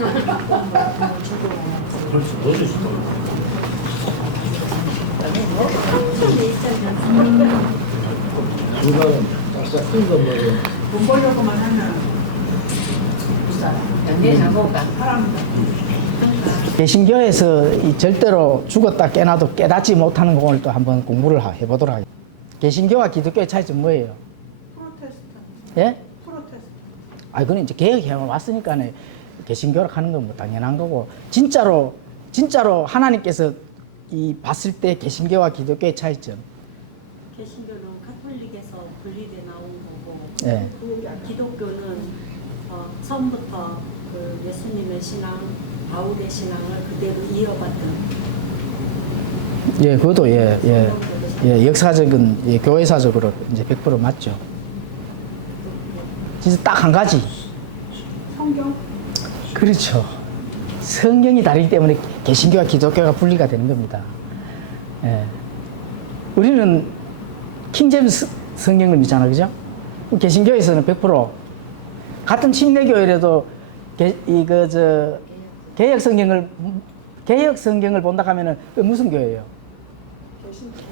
그렇지, 넣어줄 수 있어. 중간은 싹싹 큰 거 먹으면 돈 벌려고만 하면 연계 잡아볼까? 개신교에서 이 절대로 죽었다 깨나도 깨닫지 못하는 공을 또 한번 공부를 해보도록 하겠습니다. 개신교와 기독교의 차이점 뭐예요? 프로테스탄트. 예? 프로테스탄트. 아, 그건 이제 개혁해 왔으니까 개신교를 하는 건 뭐 당연한 거고, 진짜로 하나님께서 이 봤을 때 개신교와 기독교의 차이점. 개신교는 카톨릭에서 분리돼 나온 거고, 예. 기독교는 처음부터 그 예수님의 신앙, 바울의 신앙을 그대로 이어받은. 예, 그것도 역사적인, 교회사적으로 이제 100% 맞죠. 진짜 딱 한 가지. 성경. 그렇죠. 성경이 다르기 때문에 개신교와 기독교가 분리가 되는 겁니다. 예. 우리는 킹제임스 성경을 믿잖아, 그죠? 개신교에서는 100% 같은 침례교회라도 개혁 성경을 본다 하면은 무슨 교회예요?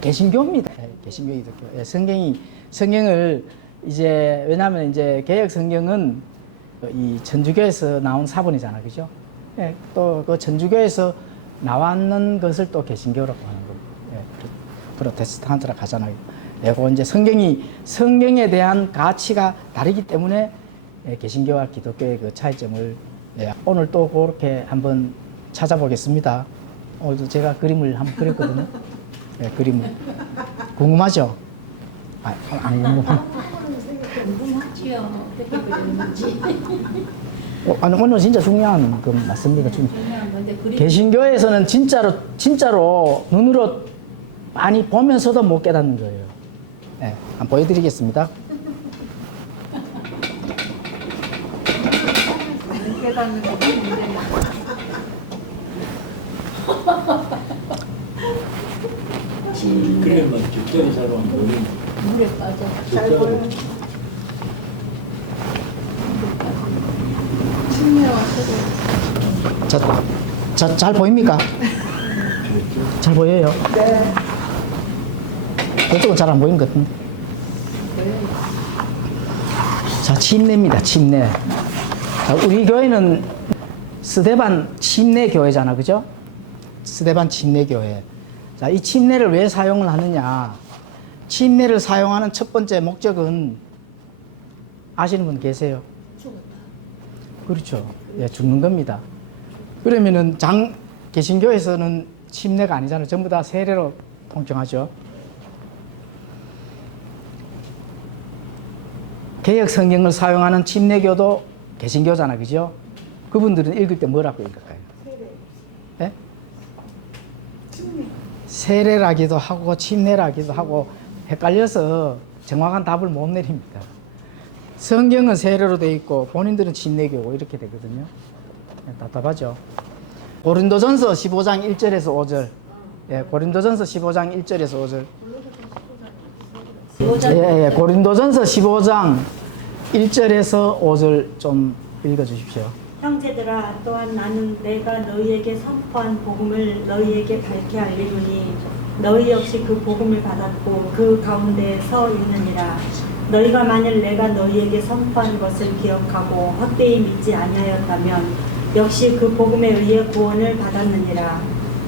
개신교입니다. 개신교 기독교. 예, 성경을 이제 왜냐하면 이제 개혁 성경은 이 천주교에서 나온 사본이잖아, 그죠? 예, 또 그 천주교에서 나왔는 것을 또 개신교라고 하는 거고, 예, 프로테스탄트라고 하잖아요. 예, 그 이제 성경에 대한 가치가 다르기 때문에 예, 개신교와 기독교의 그 차이점을 예, 오늘 또 그렇게 한번 찾아보겠습니다. 오늘도 제가 그림을 한번 그렸거든요. 예, 그림을 궁금하죠? 안 궁금한. 궁금하지요. 어떻게 그렸는지. 아니, 오늘 진짜 중요한 그 맞습니다. 중요한 건데 그림. 개신교에서는 진짜로 눈으로 많이 보면서도 못 깨닫는 거예요. 네, 한번 보여드리겠습니다. 깨닫는 게 문제야. 그림만 적절히 잘 보면 보이는 물에 빠져. 잘 보여. 침례와 세례. 잘 보입니까? 잘 보여요? 네. 이쪽은 잘 안 보이는 것 같은데. 자, 침례입니다. 침례. 자, 우리 교회는 스데반 침례 교회잖아, 그죠? 스데반 침례 교회. 자, 이 침례를 왜 사용을 하느냐? 침례를 사용하는 첫 번째 목적은 아시는 분 계세요? 죽었다. 그렇죠. 예, 죽는 겁니다. 그러면은 개신교에서는 침례가 아니잖아요. 전부 다 세례로 통정하죠. 개혁 성경을 사용하는 침례교도 개신교잖아, 그죠? 그분들은 읽을 때 뭐라고 읽을까요? 세례. 예? 침례. 세례라기도 하고 침례라기도 하고 헷갈려서 정확한 답을 못 내립니다. 성경은 세례로 되어 있고 본인들은 침례교고 이렇게 되거든요. 답답하죠. 고린도전서 15장 1절에서 5절. 예, 고린도전서 15장 1절에서 5절. 예, 고린도전서 15장 1절에서 5절 좀 읽어 주십시오. 형제들아, 또한 나는 내가 너희에게 선포한 복음을 너희에게 밝히 알리노니 너희 역시 그 복음을 받았고 그 가운데 서 있느니라. 너희가 만일 내가 너희에게 선포한 것을 기억하고 헛되이 믿지 아니하였다면 역시 그 복음에 의해 구원을 받았느니라.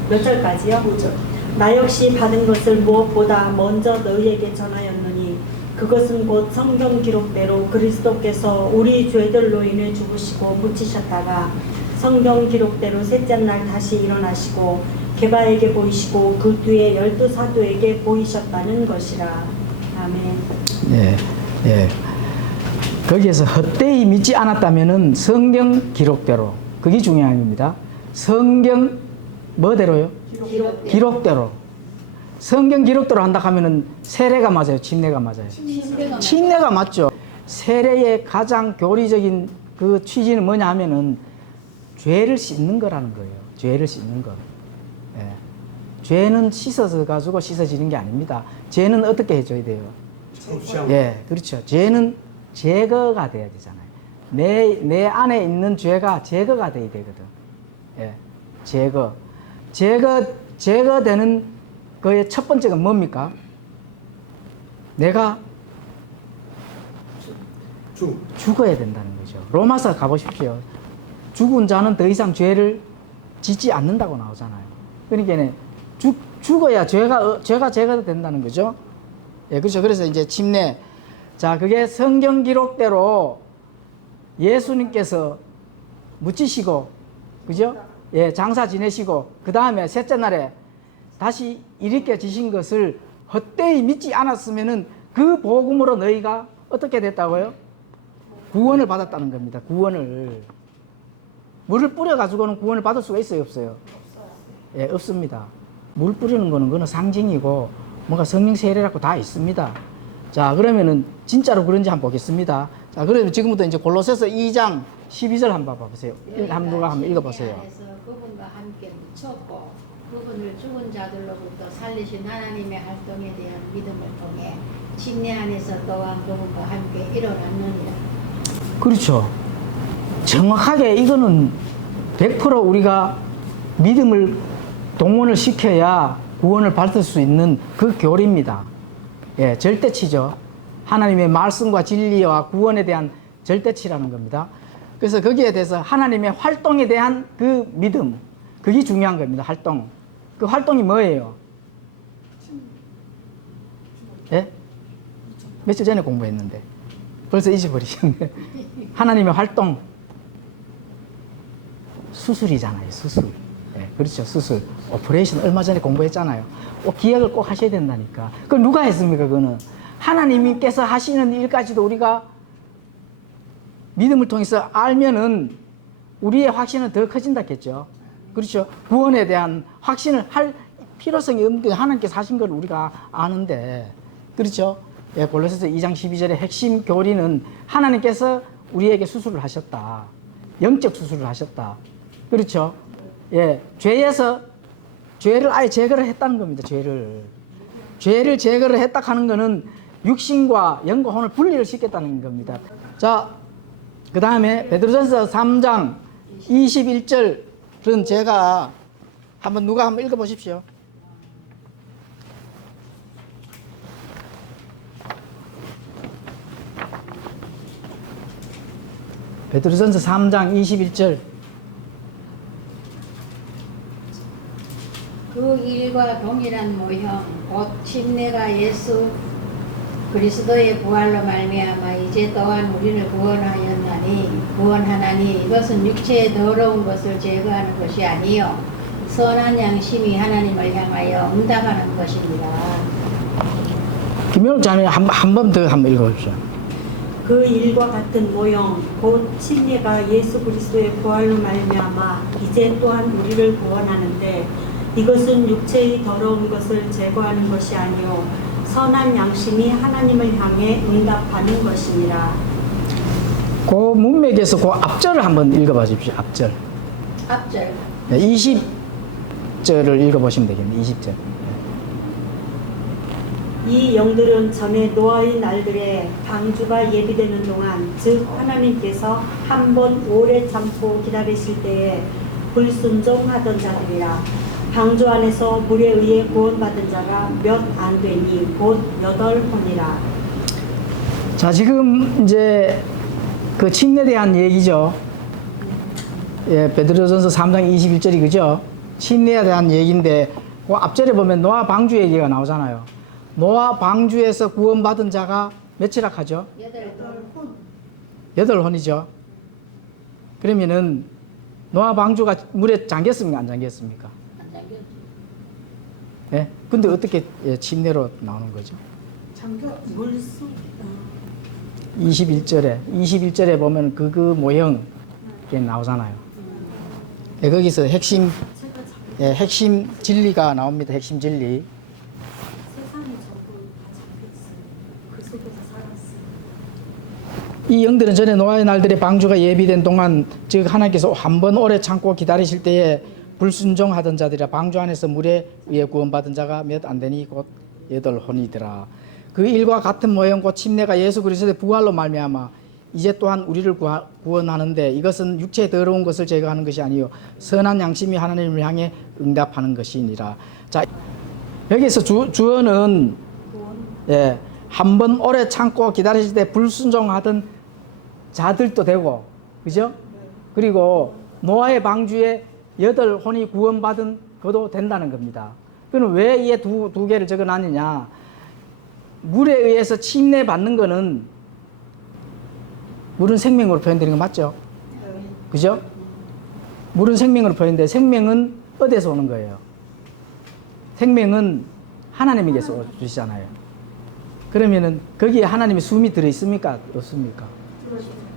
몇 절까지요? 5절. 나 역시 받은 것을 무엇보다 먼저 너희에게 전하였느니 그것은 곧 성경 기록대로 그리스도께서 우리 죄들로 인해 죽으시고 묻히셨다가 성경 기록대로 셋째 날 다시 일어나시고 게바에게 보이시고 그 뒤에 12사도에게 보이셨다는 것이라. 아멘. 예, 예. 거기에서 헛되이 믿지 않았다면은 성경 기록대로, 그게 중요한 겁니다. 성경 뭐대로요? 기록대로. 성경 기록대로 한다 하면은 세례가 맞아요, 침례가 맞아요? 침례가 맞죠. 세례의 가장 교리적인 그 취지는 뭐냐 하면은 죄를 씻는 거라는 거예요. 죄를 씻는 거. 예. 죄는 씻어서 가지고 씻어지는 게 아닙니다. 죄는 어떻게 해줘야 돼요? 예, 그렇죠. 죄는 제거가 돼야 되잖아요. 내 안에 있는 죄가 제거가 돼야 되거든. 예, 제거되는 거의 첫 번째가 뭡니까? 내가 죽어야 된다는 거죠. 로마서 가보십시오. 죽은 자는 더 이상 죄를 짓지 않는다고 나오잖아요. 그러니까 죽어야 죄가 제거된다는 거죠. 예, 그렇죠. 그래서 이제 침례. 자, 그게 성경 기록대로 예수님께서 묻히시고, 그죠? 예, 장사 지내시고, 그 다음에 셋째 날에 다시 일으켜지신 것을 헛되이 믿지 않았으면은 그 복음으로 너희가 어떻게 됐다고요? 구원을 받았다는 겁니다. 구원을. 물을 뿌려가지고는 구원을 받을 수가 있어요, 없어요? 예, 없습니다. 물 뿌리는 거는 그건 상징이고, 뭔가 성령 세례라고 다 있습니다. 자, 그러면은 진짜로 그런지 한번 보겠습니다. 자, 그러면 지금부터 이제 골로새서 2장 12절 한번 봐보세요. 누가 한번 읽어보세요. 안에서 그분과 함께 묻혔고 그분을 죽은 자들로부터 살리신 하나님의 활동에 대한 믿음을 통해 침례 안에서 또한 그분과 함께 일어났느니라. 그렇죠. 정확하게 이거는 100% 우리가 믿음을 동원을 시켜야 구원을 받을 수 있는 그 교리입니다. 예, 절대치죠. 하나님의 말씀과 진리와 구원에 대한 절대치라는 겁니다. 그래서 거기에 대해서 하나님의 활동에 대한 그 믿음, 그게 중요한 겁니다. 활동. 그 활동이 뭐예요? 예? 며칠 전에 공부했는데 벌써 잊어버리셨네. 하나님의 활동. 수술이잖아요. 수술. 예, 그렇죠. 수술. 오퍼레이션 얼마 전에 공부했잖아요. 기억을 꼭 하셔야 된다니까. 그걸 누가 했습니까? 그거는 하나님께서 하시는 일까지도 우리가 믿음을 통해서 알면은 우리의 확신은 더 커진다겠죠. 그렇죠. 구원에 대한 확신을 할 필요성이 없는데 하나님께서 하신 걸 우리가 아는데, 그렇죠. 예, 골로새서 2장 12절의 핵심 교리는 하나님께서 우리에게 수술을 하셨다. 영적 수술을 하셨다. 그렇죠. 예, 죄를 아예 제거를 했다는 겁니다. 죄를 제거를 했다 하는 거는 육신과 영과 혼을 분리를 시켰다는 겁니다. 자, 그 다음에 베드로전서 3장 21절은 제가 누가 한번 읽어보십시오. 베드로전서 3장 21절. 그 일과 동일한 모형 곧 침례가 예수 그리스도의 부활로 말미암아 이제 또한 우리를 구원하나니 이것은 육체의 더러운 것을 제거하는 것이 아니요 선한 양심이 하나님을 향하여 응답하는 것입니다. 김영욱 자매 한 번 더 한번 읽어보십시오. 그 일과 같은 모형 곧 침례가 예수 그리스도의 부활로 말미암아 이제 또한 우리를 구원하는데 이것은 육체의 더러운 것을 제거하는 것이 아니요 선한 양심이 하나님을 향해 응답하는 것이니라. 그 문맥에서 그 앞절을 한번 읽어봐 주십시오. 앞절. 앞절. 20절을 읽어보시면 되겠네요. 20절. 이 영들은 전에 노아의 날들에 방주가 예비되는 동안 즉 하나님께서 한 번 오래 참고 기다리실 때에 불순종하던 자들이라. 방주 안에서 물에 의해 구원받은 자가 몇 안 되니 곧 8혼이라. 자, 지금 이제 그 침례에 대한 얘기죠. 예, 베드로전서 3장 21절이 그죠? 침례에 대한 얘기인데 그 앞절에 보면 노아 방주 얘기가 나오잖아요. 노아 방주에서 구원받은 자가 몇이라 하죠? 8혼이죠. 그러면은 노아 방주가 물에 잠겼습니까? 안 잠겼습니까? 예? 근데 어떻게 침례로 나오는 거죠? 물속 21절에 보면 그 모형 나오잖아요. 예, 거기서 핵심 진리가 나옵니다. 핵심 진리. 세상에 전부 다 잡혔어요. 그 속에서 살았어요. 이 영들은 전에 노아의 날들에 방주가 예비된 동안 즉 하나님께서 한 번 오래 참고 기다리실 때에 불순종하던 자들이라. 방주 안에서 물에 의해 구원받은 자가 몇 안 되니 곧 8혼이더라. 그 일과 같은 모형 곧 침례가 예수 그리스도의 부활로 말미암아 이제 또한 우리를 구원하는데 이것은 육체의 더러운 것을 제거하는 것이 아니요 선한 양심이 하나님을 향해 응답하는 것이니라. 자, 여기서 주어는 예, 한번 오래 참고 기다리실 때 불순종하던 자들도 되고, 그죠? 그리고 노아의 방주에 8혼이 구원받은 것도 된다는 겁니다. 그럼 왜 이 두 개를 적어놨느냐? 물에 의해서 침례 받는 거는 물은 생명으로 표현되는 거 맞죠? 그죠? 물은 생명으로 표현돼. 생명은 어디에서 오는 거예요? 생명은 하나님에게서 주시잖아요. 그러면은 거기에 하나님의 숨이 들어 있습니까? 없습니까?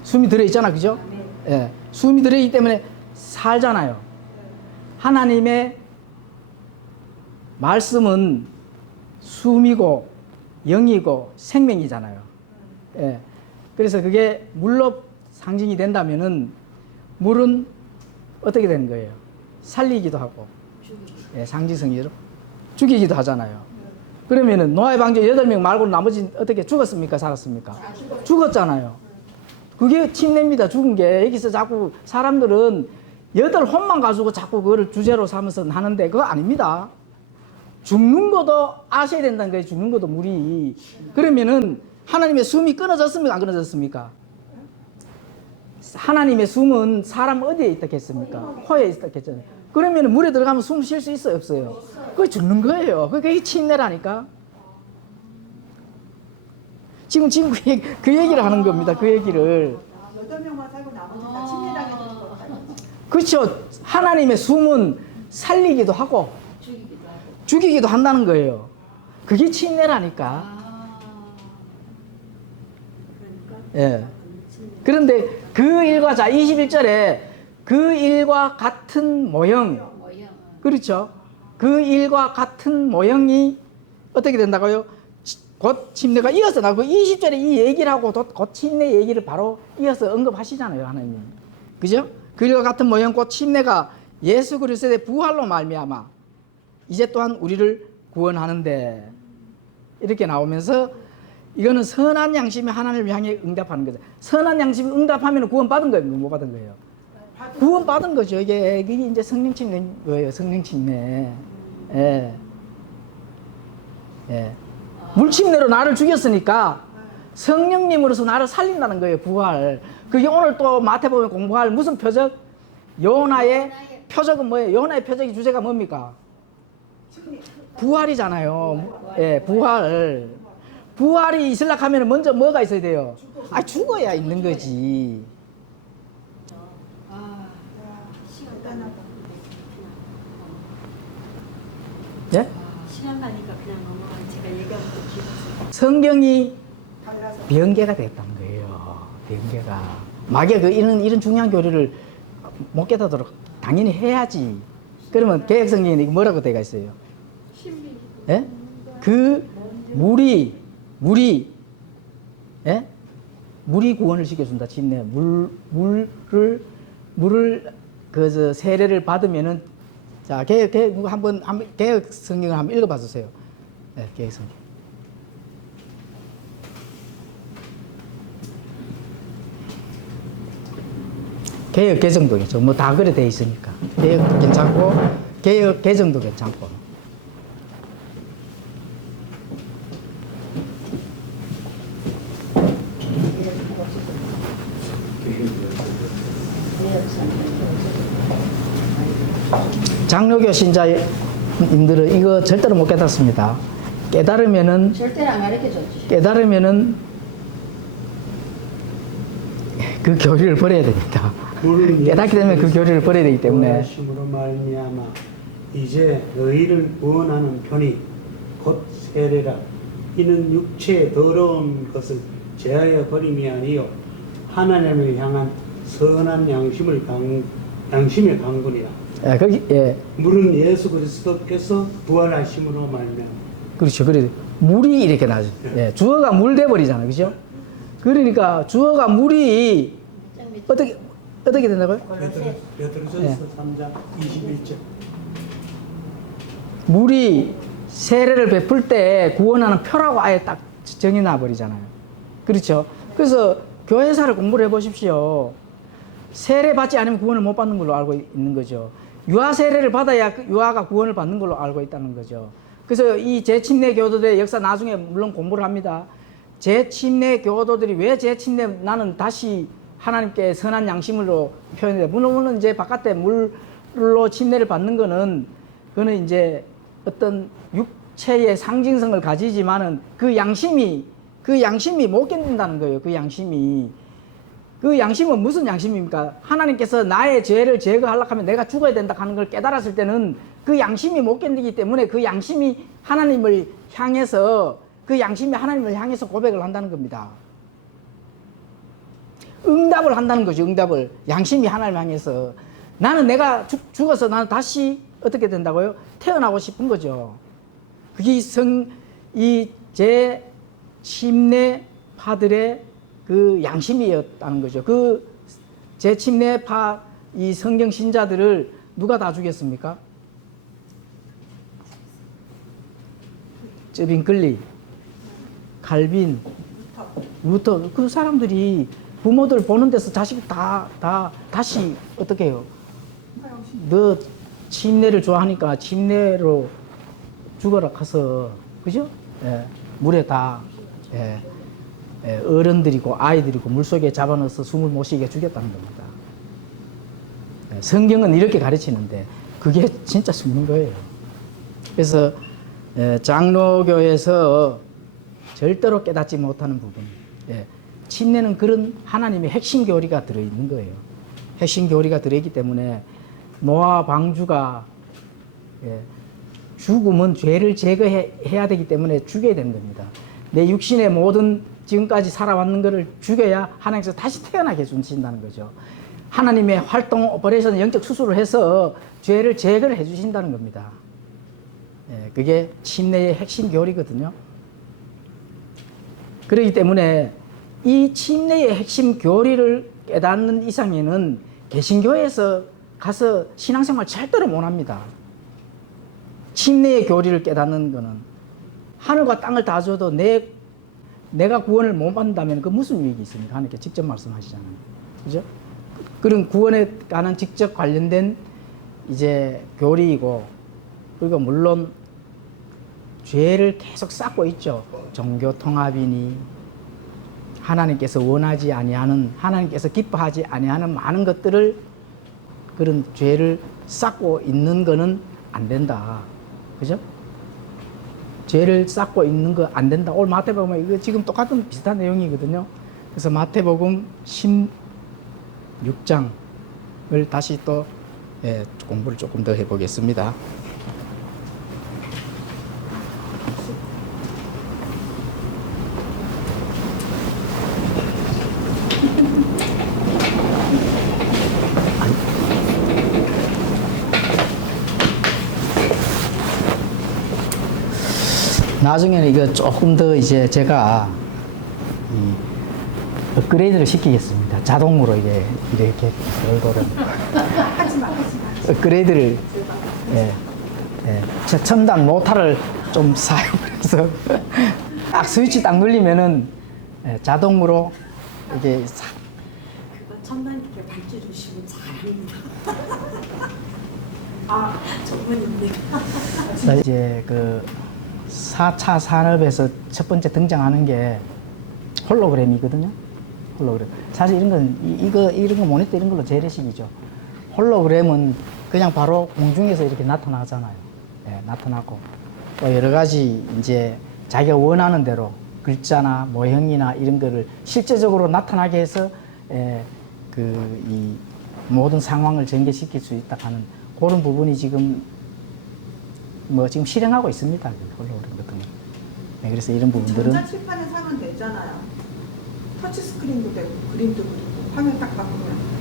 숨이 들어 있잖아, 그죠? 예, 숨이 들어 있기 때문에 살잖아요. 하나님의 말씀은 숨이고 영이고 생명이잖아요. 예. 그래서 그게 물로 상징이 된다면은 물은 어떻게 되는 거예요? 살리기도 하고, 예, 상징성으로 죽이기도 하잖아요. 그러면은 노아의 방주 8명 말고 나머지 어떻게 죽었습니까? 살았습니까? 죽었잖아요. 그게 침례입니다. 죽은 게. 여기서 자꾸 사람들은 8혼만 가지고 자꾸 그거를 주제로 삼아서 하는데 그거 아닙니다. 죽는 것도 아셔야 된다는 거예요. 죽는 것도 물이. 그러면은 하나님의 숨이 끊어졌습니까? 안 끊어졌습니까? 하나님의 숨은 사람 어디에 있다겠습니까? 코에 있다겠잖아요. 그러면 물에 들어가면 숨 쉴 수 있어요? 없어요? 그게 죽는 거예요. 그게 침례라니까. 지금 그 얘기를 하는 겁니다. 그 얘기를. 8명만 살고 나머지 다 침례당해 주는 거. 그렇죠. 하나님의 숨은 살리기도 하고 죽이기도 한다는 거예요. 그게 침례라니까. 예. 그런데 그 일과, 자, 21절에 그 일과 같은 모형. 그렇죠. 그 일과 같은 모형이 어떻게 된다고요? 곧 침례가 이어서 나고 20절에 이 얘기를 하고 곧 침례 얘기를 바로 이어서 언급하시잖아요, 하나님. 그죠? 그 일과 같은 모형 곧 침례가 예수 그리스도의 부활로 말미암아 이제 또한 우리를 구원하는데 이렇게 나오면서 이거는 선한 양심이 하나님을 향해 응답하는 거죠. 선한 양심이 응답하면 구원받은 거예요, 못 받은 거예요? 구원받은 거죠. 이게 이제 성령 침례인 거예요. 성령 침례. 예. 예. 물침례로 나를 죽였으니까 성령님으로서 나를 살린다는 거예요. 부활. 그게 오늘 또 마태복음 공부할 무슨 표적? 요나의 표적은 뭐예요? 요나의 표적의 주제가 뭡니까? 부활이잖아요. 예, 부활. 부활이 있으려고 하면 먼저 뭐가 있어야 돼요? 아, 죽어야 있는 거지. 예? 시간 가니까 그냥 넘어가. 제가 얘기하고 기억했어요. 성경이 변개가 됐다는 거예요. 변개가. 마귀가 이런 중요한 교리를 못 깨닫도록 당연히 해야지. 그러면 개혁성경에 뭐라고 되어 있어요? 예? 그 물이 예? 물이 구원을 시켜준다. 침례. 물을 그 세례를 받으면은 자, 개혁 성경을 한번 읽어봐 주세요. 네, 개혁 성경. 개혁 개정도 괜찮고 뭐 다 그래 돼 있으니까 개혁도 괜찮고 개혁 개정도 괜찮고. 장로교 신자님들은 이거 절대로 못 깨닫습니다. 깨달으면은 절대로 안 가르쳐줬지. 깨달으면은 그 교리를 버려야 됩니다. 깨닫게 되면 그 교리를 버려야 되기 때문에. 심으로 말미암아 이제 너희를 구원하는 편이 곧 세례라. 이는 육체의 더러운 것을 제하여 버림이 아니요 하나님을 향한 선한 양심의 강군이라. 예, 거기 예. 물은 예수 그리스도께서 부활하심으로 말미암아. 그렇죠. 그래 물이 이렇게 나죠. 예, 주어가 물 돼 버리잖아요. 그죠? 그러니까 주어가 물이 어떻게 된다고요? 베드로전서 예. 3장 21절. 물이 세례를 베풀 때 구원하는 표라고 아예 딱 정해놔 버리잖아요. 그렇죠? 그래서 교회사를 공부를 해보십시오. 세례 받지 않으면 구원을 못 받는 걸로 알고 있는 거죠. 유아 세례를 받아야 유아가 구원을 받는 걸로 알고 있다는 거죠. 그래서 이 재침례 교도들의 역사 나중에 물론 공부를 합니다. 재침례 교도들이 왜 재침례 나는 다시 하나님께 선한 양심으로 표현해요. 물론 이제 바깥에 물로 침례를 받는 거는 그거는 이제 어떤 육체의 상징성을 가지지만은 그 양심이 못 견딘다는 거예요. 그 양심은 무슨 양심입니까? 하나님께서 나의 죄를 제거하려고 하면 내가 죽어야 된다 하는 걸 깨달았을 때는 그 양심이 못 견디기 때문에 그 양심이 하나님을 향해서 고백을 한다는 겁니다. 응답을 한다는 거죠. 응답을. 양심이 하나님을 향해서. 나는 내가 죽어서 나는 다시 어떻게 된다고요? 태어나고 싶은 거죠. 그게 이 제 침례파들의 그 양심이었다는 거죠. 그 제 침례파 이 성경 신자들을 누가 다 죽였습니까? 쯔빙글리, 칼빈, 루터 그 사람들이 부모들 보는 데서 자식 다시 어떻게 해요? 너 침례를 좋아하니까 침례로 죽어라 가서 그죠? 예, 물에 다 어른들이고 아이들이고 물속에 잡아넣어서 숨을 못 쉬게 죽였다는 겁니다. 예, 성경은 이렇게 가르치는데 그게 진짜 숨는 거예요. 그래서 장로교에서 절대로 깨닫지 못하는 부분. 침례는 그런 하나님의 핵심 교리가 들어있는 거예요. 핵심 교리가 들어있기 때문에 노아 방주가 죽음은 죄를 제거해야 되기 때문에 죽여야 되는 겁니다. 내 육신의 모든 지금까지 살아왔는 것을 죽여야 하나님께서 다시 태어나게 해주신다는 거죠. 하나님의 활동, 오퍼레이션, 영적 수술을 해서 죄를 제거를 해주신다는 겁니다. 그게 침례의 핵심 교리거든요. 그렇기 때문에 이 침례의 핵심 교리를 깨닫는 이상에는 개신교에서 가서 신앙생활 절대로 못합니다. 침례의 교리를 깨닫는 거는 하늘과 땅을 다 줘도 내가 구원을 못 받는다면 그 무슨 유익이 있습니까? 하나님께 직접 말씀하시잖아요. 그죠? 그런 구원에 관한 직접 관련된 이제 교리이고, 그리고 물론 죄를 계속 쌓고 있죠. 종교 통합이니 하나님께서 원하지 아니하는, 하나님께서 기뻐하지 아니하는 많은 것들을, 그런 죄를 쌓고 있는 거는 안 된다. 그죠? 죄를 쌓고 있는 거 안 된다. 오늘 마태복음 이거 지금 똑같은 비슷한 내용이거든요. 그래서 마태복음 16장을 다시 또 공부를 조금 더 해보겠습니다. 나중에는 이거 조금 더 이제 제가 업그레이드를 시키겠습니다. 자동으로 이렇게 얼굴을 업그레이드를 첨단 모터를 좀 사용해서 딱 스위치 딱 눌리면은 자동으로 이게 싹. 그거 첨단기를 밝혀주시면 잘합니다. 아, 전문입니다. 이제 그 4차 산업에서 첫 번째 등장하는 게 홀로그램이거든요. 홀로그램. 사실 이런 건, 이런 거 모니터 이런 걸로 재래식이죠. 홀로그램은 그냥 바로 공중에서 이렇게 나타나잖아요. 나타나고. 또 여러 가지 이제 자기가 원하는 대로 글자나 모형이나 이런 거를 실제적으로 나타나게 해서 이 모든 상황을 전개시킬 수 있다 하는 그런 부분이 지금 지금 실행하고 있습니다. 홀로그램 같은 거. 그래서 이런 부분들은 전자칠판에 사면 되잖아요. 터치 스크린도 되고 그림도 그리고 화면 딱 바꾸면.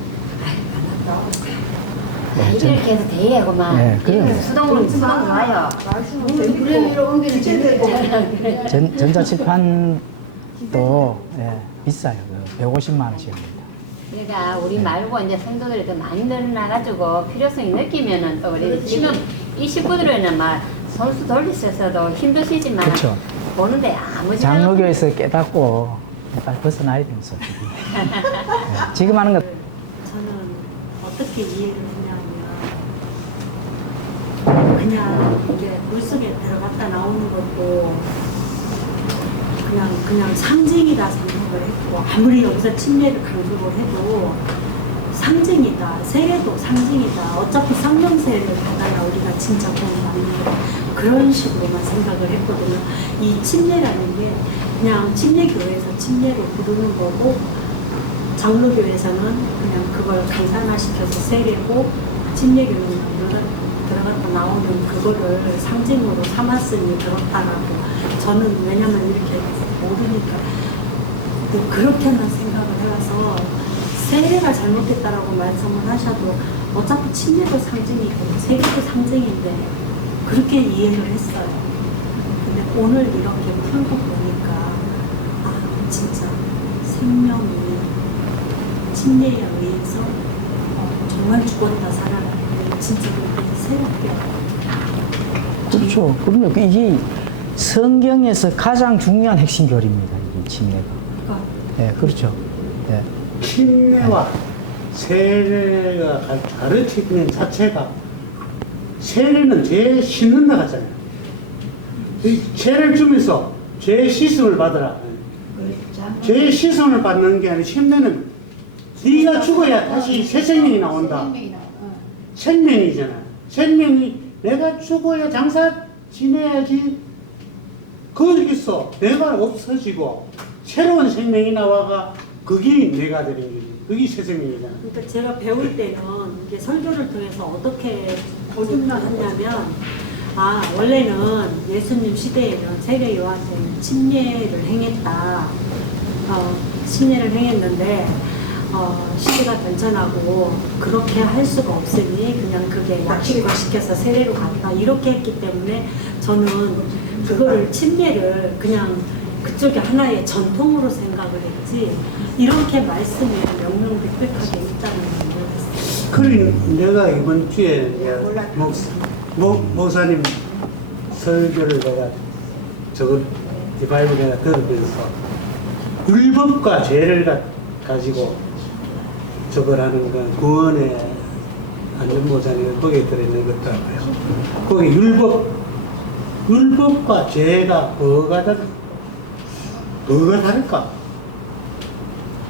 이렇게 해서 대야구만. 네, 그래요. 수동으로 와요. 재밌고 기재되고. 전자칠판도 비싸요. 150만 원씩 합니다. 그러니까 우리 말고 이제 성도들이 더 많이 늘어나가지고 필요성이 느끼면은 또 우리 지금 이 식구들은 막 손수 돌리셔서도 힘드시지만 그쵸. 보는데 아무 장로교에서 깨닫고 빨리 벗어나야 되면서. 지금 하는 것 저는 어떻게 이해를 했냐면 그냥 이게 물속에 들어갔다 나오는 것도 그냥 상징이다 생각을 했고 아무리 여기서 침례를 강조를 해도 상징이다. 세례도 상징이다. 어차피 상명세를 받아야 우리가 진짜 구원 받는 거다. 그런 식으로만 생각을 했거든요. 이 침례라는 게 그냥 침례교회에서 침례로 부르는 거고 장로교에서는 그냥 그걸 간단화시켜서 세례고 침례교회는 들어갔다 나오는 그거를 상징으로 삼았으니 그렇다라고 저는 왜냐면 이렇게 모르니까 뭐 그렇게만 생각을 해와서 세례가 잘못됐다라고 말씀을 하셔도 어차피 침례도 상징이고 세례도 상징인데 그렇게 이해를 했어요. 근데 오늘 이렇게 풀고 보니까 아 진짜 생명이 침례에 의해서 정말 죽었다 살아났는데 진짜 그렇게 새롭게 그렇죠. 그럼요. 이게 성경에서 가장 중요한 핵심 교리입니다. 이 침례가. 네, 그렇죠. 네. 침례와 세례가 가르치는 자체가 세례는 죄 씻는다 하잖아요. 이 죄를 주면서 죄 씻음을 받으라. 죄 씻음을 받는 게 아니라 침례는 네가 죽어야 다시 새 생명이 나온다. 생명이잖아. 생명이 내가 죽어야 장사 지내야지. 거기서 내가 없어지고 새로운 생명이 나와가 그게 내가 되는 거지. 그게 새 생명이잖아. 그러니까 제가 배울 때는 이게 설교를 통해서 어떻게 하냐면 아 원래는 예수님 시대에는 세례 요한은 침례를 행했다. 침례를 행했는데 시대가 변천하고 그렇게 할 수가 없으니 그냥 그게 약식화시켜서 세례로 갔다 이렇게 했기 때문에 저는 그거를 침례를 그냥 그쪽에 하나의 전통으로 생각을 했지 이렇게 말씀이 명명백백하게 있다는 걸 몰랐어요. 그래 내가 이번 주에 목사님 설교를 내가 저걸 디바이블 내가 들으면서 율법과 죄를 가지고 저걸 하는 건 구원의 안전보장이 거기에 들어있는 것더라고요. 거기 율법과 죄가 뭐가 다를까?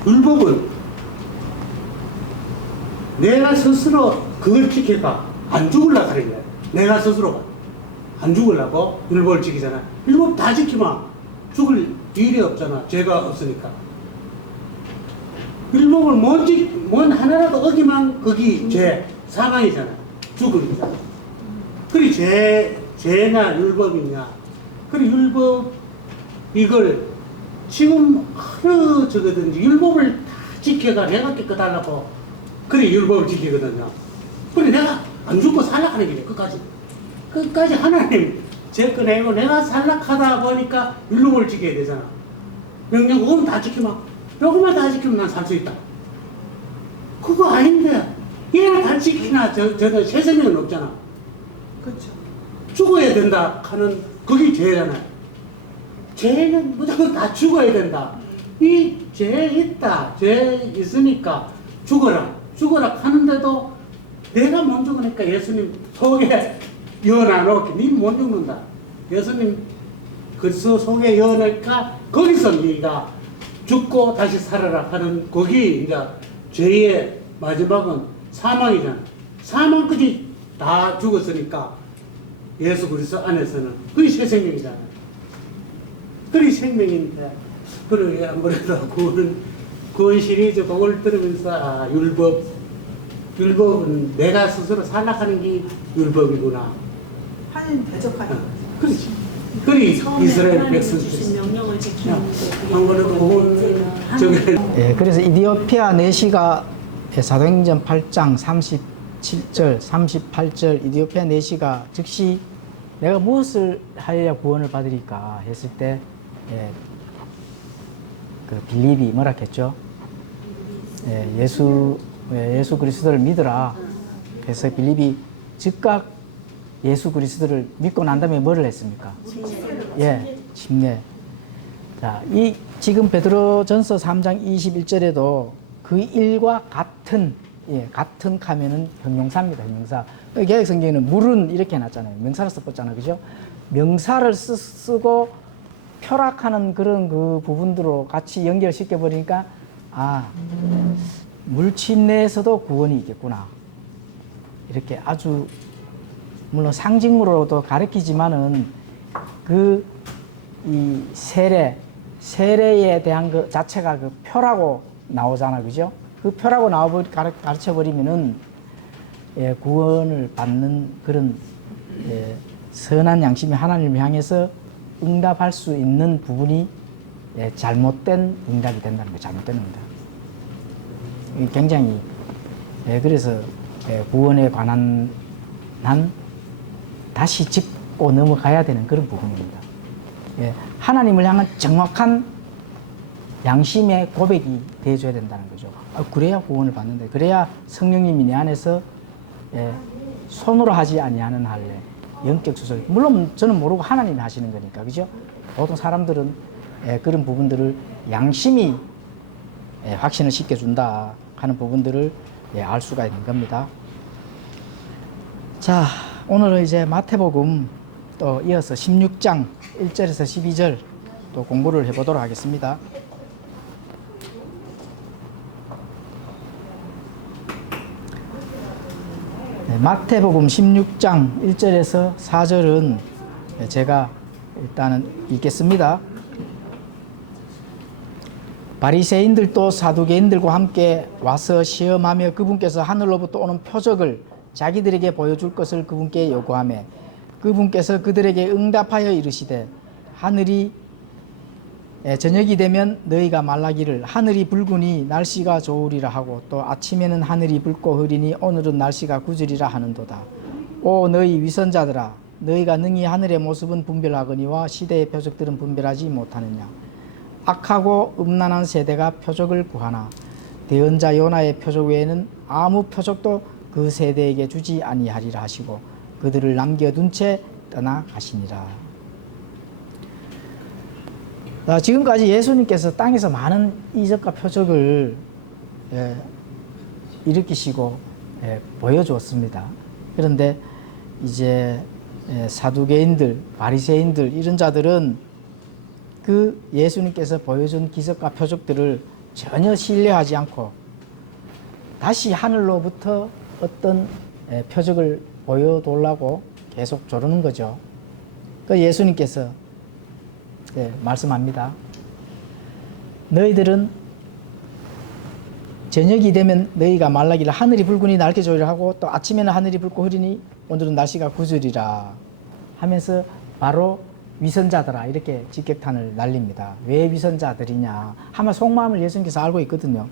율법은 내가 스스로 그걸 지켜봐. 안 죽으려고 하는 거야. 내가 스스로가. 안 죽으려고 율법을 지키잖아. 율법 다 지키면 죽을 일이 없잖아. 죄가 없으니까. 율법을 뭔 하나라도 어기면 거기 죄, 사망이잖아. 죽을 일이잖아. 그리 죄냐 율법이냐. 그리 율법 이걸 지금 하루 저거든지 율법을 다 지켜가 내가 깨끗하려고 그래 율법을 지키거든요. 그래 내가 안 죽고 살락하는 길이야. 끝까지 하나님 제 꺼내고 내가 살락하다 보니까 율법을 지켜야 되잖아. 명령 그거만 다 지키면 요것만 다 지키면 난 살 수 있다. 그거 아닌데 얘를 다 지키나 저는 새 생명은 없잖아. 그렇죠. 죽어야 된다 하는 그게 죄잖아요. 죄는 무조건 다 죽어야 된다. 이 죄 있다. 죄 있으니까 죽어라 하는데도 내가 못 죽으니까 예수님 속에 여어놓게 니 못 죽는다. 예수님 그리스도 속에 여어놓으니까 거기서 네가 죽고 다시 살아라 하는 거기 이제 죄의 마지막은 사망이잖아. 사망까지 다 죽었으니까 예수 그리스도 안에서는 그게 새 생명이잖아. 그게 생명인데 그러게 아무래도 구원 시리즈 그걸 들으면서 아, 율법은 내가 스스로 살락하는 게 율법이구나. 하나님 대적하는 그렇지. 그리 처음에 이스라엘 하나님이 백성들 주신 명령을 지키는데 그게 아무래도 그건 저게 예, 그래서 이디오피아 내시가 사도행전 8장 37절, 38절 이디오피아 내시가 즉시 내가 무엇을 하여야 구원을 받으리까 했을 때 그 빌립이 뭐라 했죠? 예수 그리스도를 믿으라. 그래서 빌립이 즉각 예수 그리스도를 믿고 난 다음에 뭐를 했습니까? 침례. 자, 이 지금 베드로전서 3장 21절에도 그 일과 같은 같은 하면은 형용사입니다. 형용사. 개혁 성경에는 물은 이렇게 해놨잖아요. 명사를 썼잖아요. 그죠? 명사를 쓰고 표락하는 그런 그 부분들로 같이 연결시켜 버리니까 물침 내에서도 구원이 있겠구나. 이렇게 아주 물론 상징으로도 가르치지만은 이 세례에 대한 그 자체가 그 표라고 나오잖아, 그죠? 그 표라고 가르쳐 버리면은 구원을 받는 그런 선한 양심이 하나님을 향해서 응답할 수 있는 부분이 잘못된 응답이 된다는 거예요. 잘못된 응답. 굉장히 그래서 구원에 관한 다시 짚고 넘어가야 되는 그런 부분입니다. 하나님을 향한 정확한 양심의 고백이 되어줘야 된다는 거죠. 그래야 구원을 받는데, 그래야 성령님이 내 안에서 손으로 하지 아니하는 할례, 영적 수술. 물론 저는 모르고 하나님이 하시는 거니까, 그죠? 보통 사람들은 그런 부분들을 양심이 확신을 시켜준다 하는 부분들을 알 수가 있는 겁니다. 자, 오늘은 이제 마태복음 또 이어서 16장 1절에서 12절 또 공부를 해보도록 하겠습니다. 마태복음 16장 1절에서 4절은 제가 일단은 읽겠습니다. 바리새인들도 사두개인들과 함께 와서 시험하며 그분께서 하늘로부터 오는 표적을 자기들에게 보여줄 것을 그분께 요구하며 그분께서 그들에게 응답하여 이르시되 하늘이 저녁이 되면 너희가 말라기를 하늘이 붉으니 날씨가 좋으리라 하고 또 아침에는 하늘이 붉고 흐리니 오늘은 날씨가 구주리라 하는도다. 오 너희 위선자들아 너희가 능히 하늘의 모습은 분별하거니와 시대의 표적들은 분별하지 못하느냐. 악하고 음란한 세대가 표적을 구하나 대언자 요나의 표적 외에는 아무 표적도 그 세대에게 주지 아니하리라 하시고 그들을 남겨둔 채 떠나가시니라. 지금까지 예수님께서 땅에서 많은 이적과 표적을 일으키시고 보여주었습니다. 그런데 이제 사두개인들, 바리새인들 이런 자들은 그 예수님께서 보여준 기적과 표적들을 전혀 신뢰하지 않고 다시 하늘로부터 어떤 표적을 보여달라고 계속 조르는 거죠. 그 예수님께서 말씀합니다. 너희들은 저녁이 되면 너희가 말라기를 하늘이 붉으니 날개 조리라 하고 또 아침에는 하늘이 붉고 흐리니 오늘은 날씨가 구주리라 하면서 바로 위선자들아 이렇게 직격탄을 날립니다. 왜 위선자들이냐 아마 속마음을 예수님께서 알고 있거든요.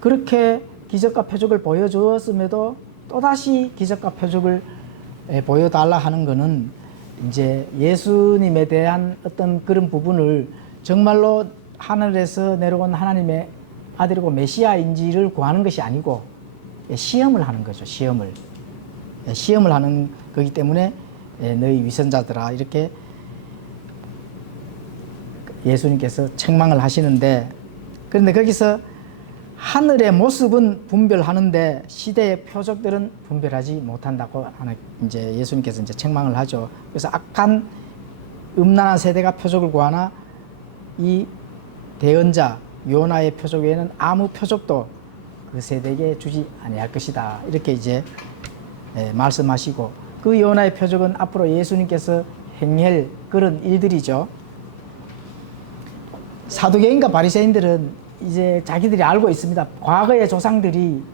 그렇게 기적과 표적을 보여주었음에도 또다시 기적과 표적을 보여달라 하는 것은 이제 예수님에 대한 어떤 그런 부분을 정말로 하늘에서 내려온 하나님의 아들이고 메시아인지를 구하는 것이 아니고 시험을 하는 거죠. 시험을 하는 거기 때문에 너희 위선자들아 이렇게 예수님께서 책망을 하시는데, 그런데 거기서 하늘의 모습은 분별하는데 시대의 표적들은 분별하지 못한다고 하는 이제 예수님께서 이제 책망을 하죠. 그래서 악한 음란한 세대가 표적을 구하나 이 대언자 요나의 표적 외에는 아무 표적도 그 세대에게 주지 아니할 것이다. 이렇게 이제 말씀하시고 그 요나의 표적은 앞으로 예수님께서 행할 그런 일들이죠. 사두개인과 바리새인들은 이제 자기들이 알고 있습니다. 과거의 조상들이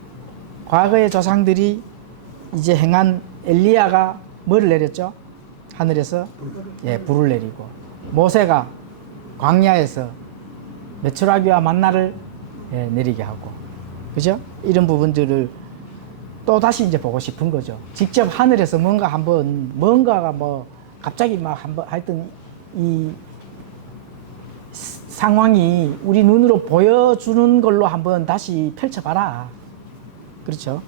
이제 행한 엘리야가 뭐를 내렸죠? 하늘에서 불을 내리고 모세가 광야에서 메추라기와 만나를 내리게 하고, 그죠? 이런 부분들을 또 다시 이제 보고 싶은 거죠. 직접 하늘에서 뭔가가 뭐 갑자기 막 한번 하여튼 이 상황이 우리 눈으로 보여주는 걸로 한번 다시 펼쳐봐라. 그렇죠?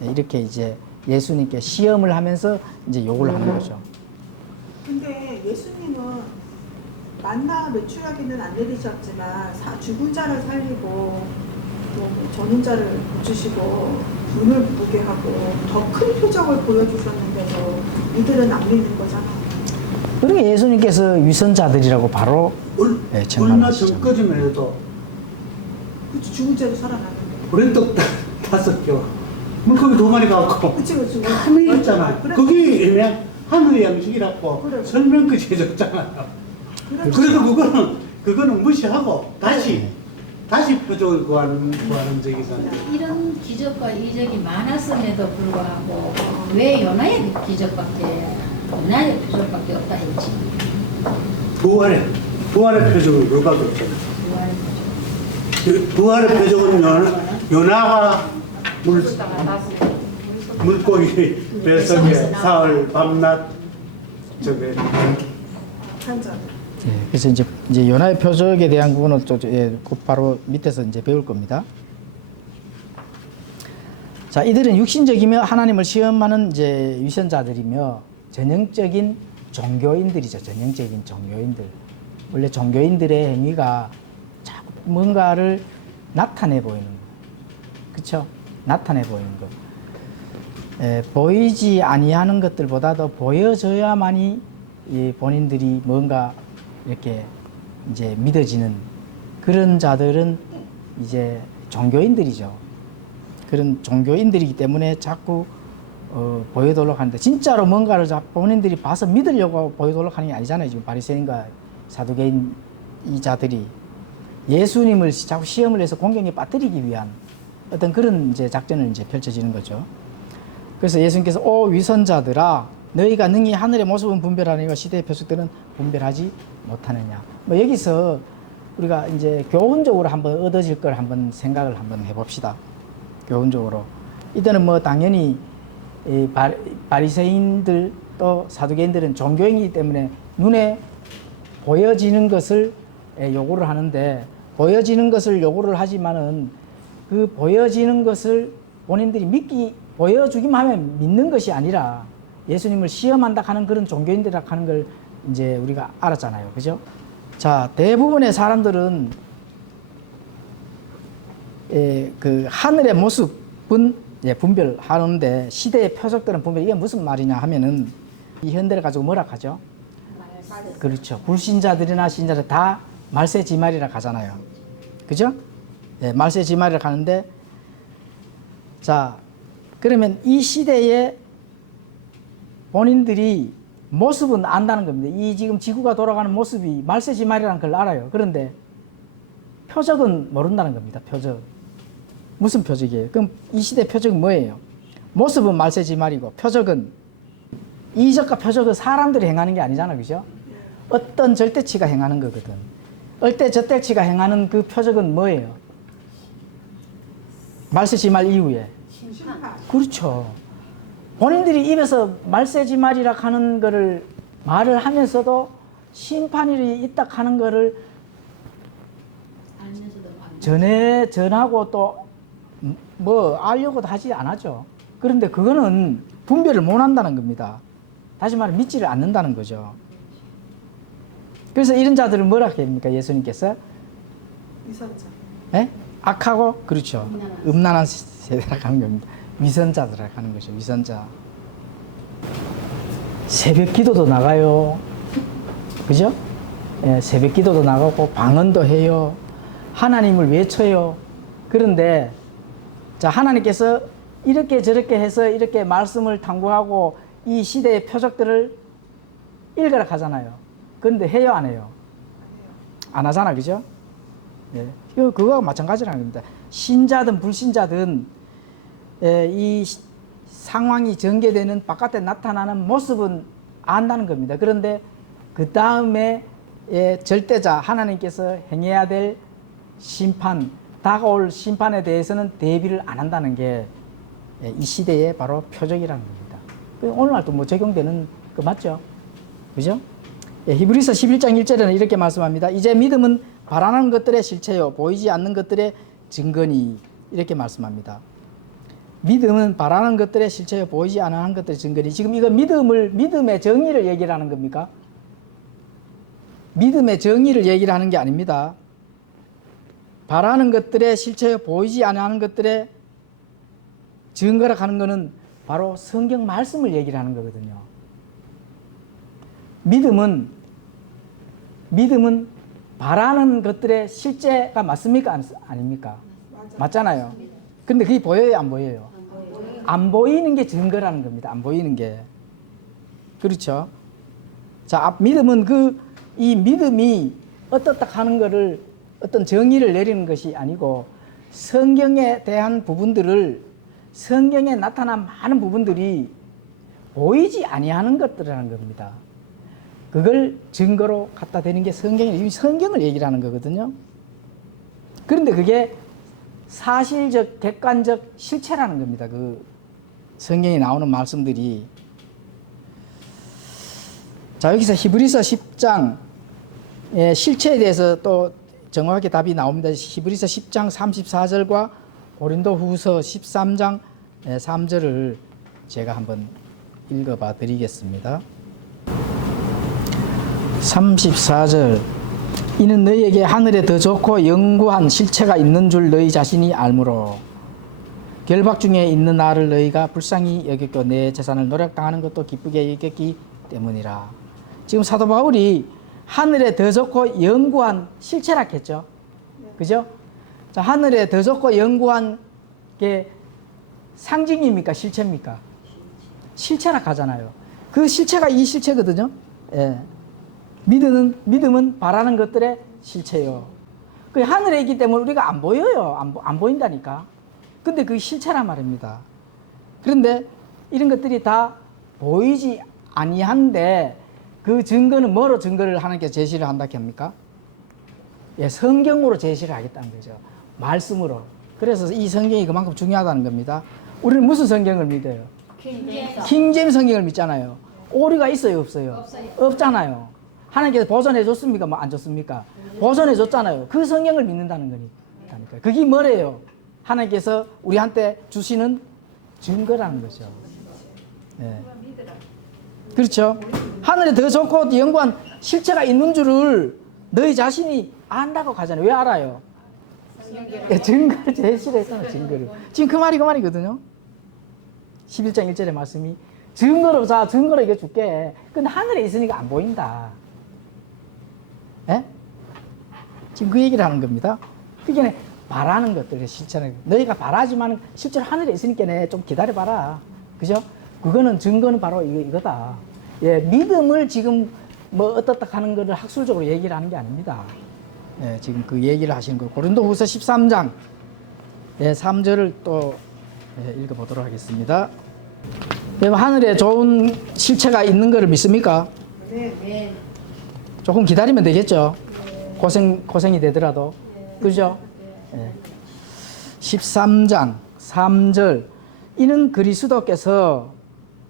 이렇게 이제 예수님께 시험을 하면서 이제 욕을 하는 거죠. 근데 예수님은 만나 매출하기는 안 내리셨지만 죽은 자를 살리고 또 전인 자를 고치시고 눈을 보게 하고 더 큰 표적을 보여주셨는데도 이들은 안 믿는 거잖아요. 그러니까 예수님께서 위선자들이라고 바로 얼마 책망하시죠. 전까지만 해도 그치, 죽은 자로 살아났는데. 브랜떡 5개, 물고기 2마리 갖고 그치. 함이 있잖아. 그래. 그게 애매한 하늘의 양식이라고 그래. 설명까지 해줬잖아요. 그래. 그래도 그거는 무시하고 다시 표적을 구하는 적이잖아요. 이런 기적과 이적이 많았음에도 불구하고 왜 요나의 요나의 표적밖에 없다 했지? 부활의 표적은 그거밖에 없잖아요. 요나의 표적. 부활의 표적은 요나가 물고기 뱃속에 사흘 밤낮 저게 한자. 예, 그래서 이제 요나의 표적에 대한 부분은 또 그 바로 밑에서 이제 배울 겁니다. 자, 이들은 육신적이며 하나님을 시험하는 이제 위선자들이며 전형적인 종교인들이죠. 전형적인 종교인들. 원래 종교인들의 행위가 자꾸 뭔가를 나타내 보이는 거, 그렇죠? 나타내 보이는 거. 보이지 아니하는 것들보다도 보여져야만이 본인들이 뭔가 이렇게 이제 믿어지는 그런 자들은 이제 종교인들이죠. 그런 종교인들이기 때문에 자꾸 보여달라고 하는데 진짜로 뭔가를 본인들이 봐서 믿으려고 보여달라고 하는 게 아니잖아요. 지금 바리새인과 사두개인 이 자들이 예수님을 자꾸 시험을 해서 공경에 빠뜨리기 위한 어떤 그런 이제 작전을 이제 펼쳐지는 거죠. 그래서 예수님께서 오 위선자들아 너희가 능히 하늘의 모습은 분별하느니와 시대의 표적들은 분별하지 못하느냐. 뭐 여기서 우리가 이제 교훈적으로 한번 얻어질 걸 한번 생각을 한번 해봅시다. 교훈적으로 이때는 뭐 당연히 이 바리새인들 또 사두개인들은 종교인이기 때문에 눈에 보여지는 것을 요구를 하는데 보여지는 것을 요구를 하지만은 그 보여지는 것을 본인들이 보여주기만 하면 믿는 것이 아니라 예수님을 시험한다 하는 그런 종교인들이라 하는 걸 이제 우리가 알았잖아요. 그죠? 자, 대부분의 사람들은 그 하늘의 모습은 분별하는데 시대의 표적들은 분별. 이게 무슨 말이냐 하면은 이 현대를 가지고 뭐라 하죠? 그렇죠. 불신자들이나 신자들 다 말세지말이라 하잖아요. 그죠? 예, 말세지말이라 하는데 자, 그러면 이 시대에 본인들이 모습은 안다는 겁니다. 이 지금 지구가 돌아가는 모습이 말세지말이라는 걸 알아요. 그런데 표적은 모른다는 겁니다. 표적. 무슨 표적이에요? 그럼 이 시대 표적은 뭐예요? 모습은 말세지말이고 표적은 이적과 표적은 사람들이 행하는 게 아니잖아. 그죠? 어떤 절대치가 행하는 거거든. 절대치가 행하는 그 표적은 뭐예요? 말세지말 이후에. 심판. 그렇죠. 본인들이 입에서 말세지말이라 하는 거를 말을 하면서도 심판이 있다 하는 거를 알면서도 전하고 또 뭐 알려고도 하지 않았죠. 그런데 그거는 분별을 못 한다는 겁니다. 다시 말해 믿지를 않는다는 거죠. 그래서 이런 자들을 뭐라 합니까? 예수님께서 위선자. 예? 악하고 그렇죠. 음란한 세대라 하는 겁니다. 위선자들이라 하는 거죠. 위선자. 새벽 기도도 나가요. 그죠? 예, 새벽 기도도 나가고 방언도 해요. 하나님을 외쳐요. 그런데 자, 하나님께서 이렇게 저렇게 해서 이렇게 말씀을 탐구하고 이 시대의 표적들을 읽으라 하잖아요. 그런데 해요, 안 해요? 안 하잖아, 그죠? 예, 그거와 마찬가지라는 겁니다. 신자든 불신자든 이 상황이 전개되는 바깥에 나타나는 모습은 안다는 겁니다. 그런데 그 다음에 절대자 하나님께서 행해야 될 심판, 다가올 심판에 대해서는 대비를 안 한다는 게 이 시대의 바로 표적이라는 겁니다. 오늘날도 뭐 적용되는 거 맞죠? 그죠? 히브리서 11장 1절에는 이렇게 말씀합니다. 이제 믿음은 바라는 것들의 실체요 보이지 않는 것들의 증거니 이렇게 말씀합니다. 믿음은 바라는 것들의 실체요 보이지 않는 것들의 증거니. 지금 이거 믿음의 정의를 얘기를 하는 겁니까? 믿음의 정의를 얘기를 하는 게 아닙니다. 바라는 것들의 실체여 보이지 않는 것들의 증거라 하는 것은 바로 성경 말씀을 얘기를 하는 거거든요. 믿음은 바라는 것들의 실제가 맞습니까? 아닙니까? 맞잖아요. 근데 그게 보여요, 안 보여요? 안 보이는 게 증거라는 겁니다. 안 보이는 게. 그렇죠? 자, 믿음은 이 믿음이 어떻다 하는 것을 어떤 정의를 내리는 것이 아니고 성경에 대한 부분들을 성경에 나타난 많은 부분들이 보이지 아니하는 것들이라는 겁니다. 그걸 증거로 갖다 대는 게 성경을 얘기를 하는 거거든요. 그런데 그게 사실적, 객관적 실체라는 겁니다. 그 성경에 나오는 말씀들이. 자, 여기서 히브리서 10장 실체에 대해서 또 정확하게 답이 나옵니다. 히브리서 10장 34절과 고린도후서 13장 3절을 제가 한번 읽어봐 드리겠습니다. 34절 이는 너희에게 하늘에 더 좋고 영구한 실체가 있는 줄 너희 자신이 알므로 결박 중에 있는 나를 너희가 불쌍히 여겼고 내 재산을 노력당하는 것도 기쁘게 여겼기 때문이라. 지금 사도 바울이 하늘에 더 좋고 영구한 실체라 했죠. 그죠? 자, 하늘에 더 좋고 영구한 게 상징입니까? 실체입니까? 실체라 하잖아요. 그 실체가 이 실체거든요. 예. 믿음은 바라는 것들의 실체요. 그 하늘에 있기 때문에 우리가 안 보여요. 안 보인다니까. 근데 그게 실체란 말입니다. 그런데 이런 것들이 다 보이지 아니한데 그 증거는 뭐로 증거를 하나님께 제시를 한다 합니까? 예, 성경으로 제시를 하겠다는 거죠. 말씀으로. 그래서 이 성경이 그만큼 중요하다는 겁니다. 우리는 무슨 성경을 믿어요? 킹제임스 성경을 믿잖아요. 오류가 있어요, 없어요? 없잖아요. 하나님께서 보존해 줬습니까? 뭐 안 줬습니까? 보존해 줬잖아요. 그 성경을 믿는다는 거니까. 그게 뭐래요? 하나님께서 우리한테 주시는 증거라는 거죠. 네. 그렇죠? 하늘에 더 좋고 영구한 실체가 있는 줄을 너희 자신이 안다고 하잖아요. 왜 알아요? 예, 증거를 제시를 했잖아요. 증거를. 지금 그 말이거든요. 11장 1절의 말씀이 증거로 이겨줄게. 근데 하늘에 있으니까 안 보인다. 예? 지금 그 얘기를 하는 겁니다. 그게 바라는 것들의 실체는 너희가 바라지만 실제로 하늘에 있으니까 좀 기다려봐라. 그죠? 그거는 증거는 바로 이거다. 예, 믿음을 지금 뭐 어떻다 하는 것을 학술적으로 얘기를 하는 게 아닙니다. 예, 지금 그 얘기를 하시는 거. 고린도후서 13장 3절을 또 읽어보도록 하겠습니다. 하늘에 좋은 실체가 있는 것을 믿습니까? 네. 조금 기다리면 되겠죠. 고생이 되더라도. 그죠? 13장 3절 이는 그리스도께서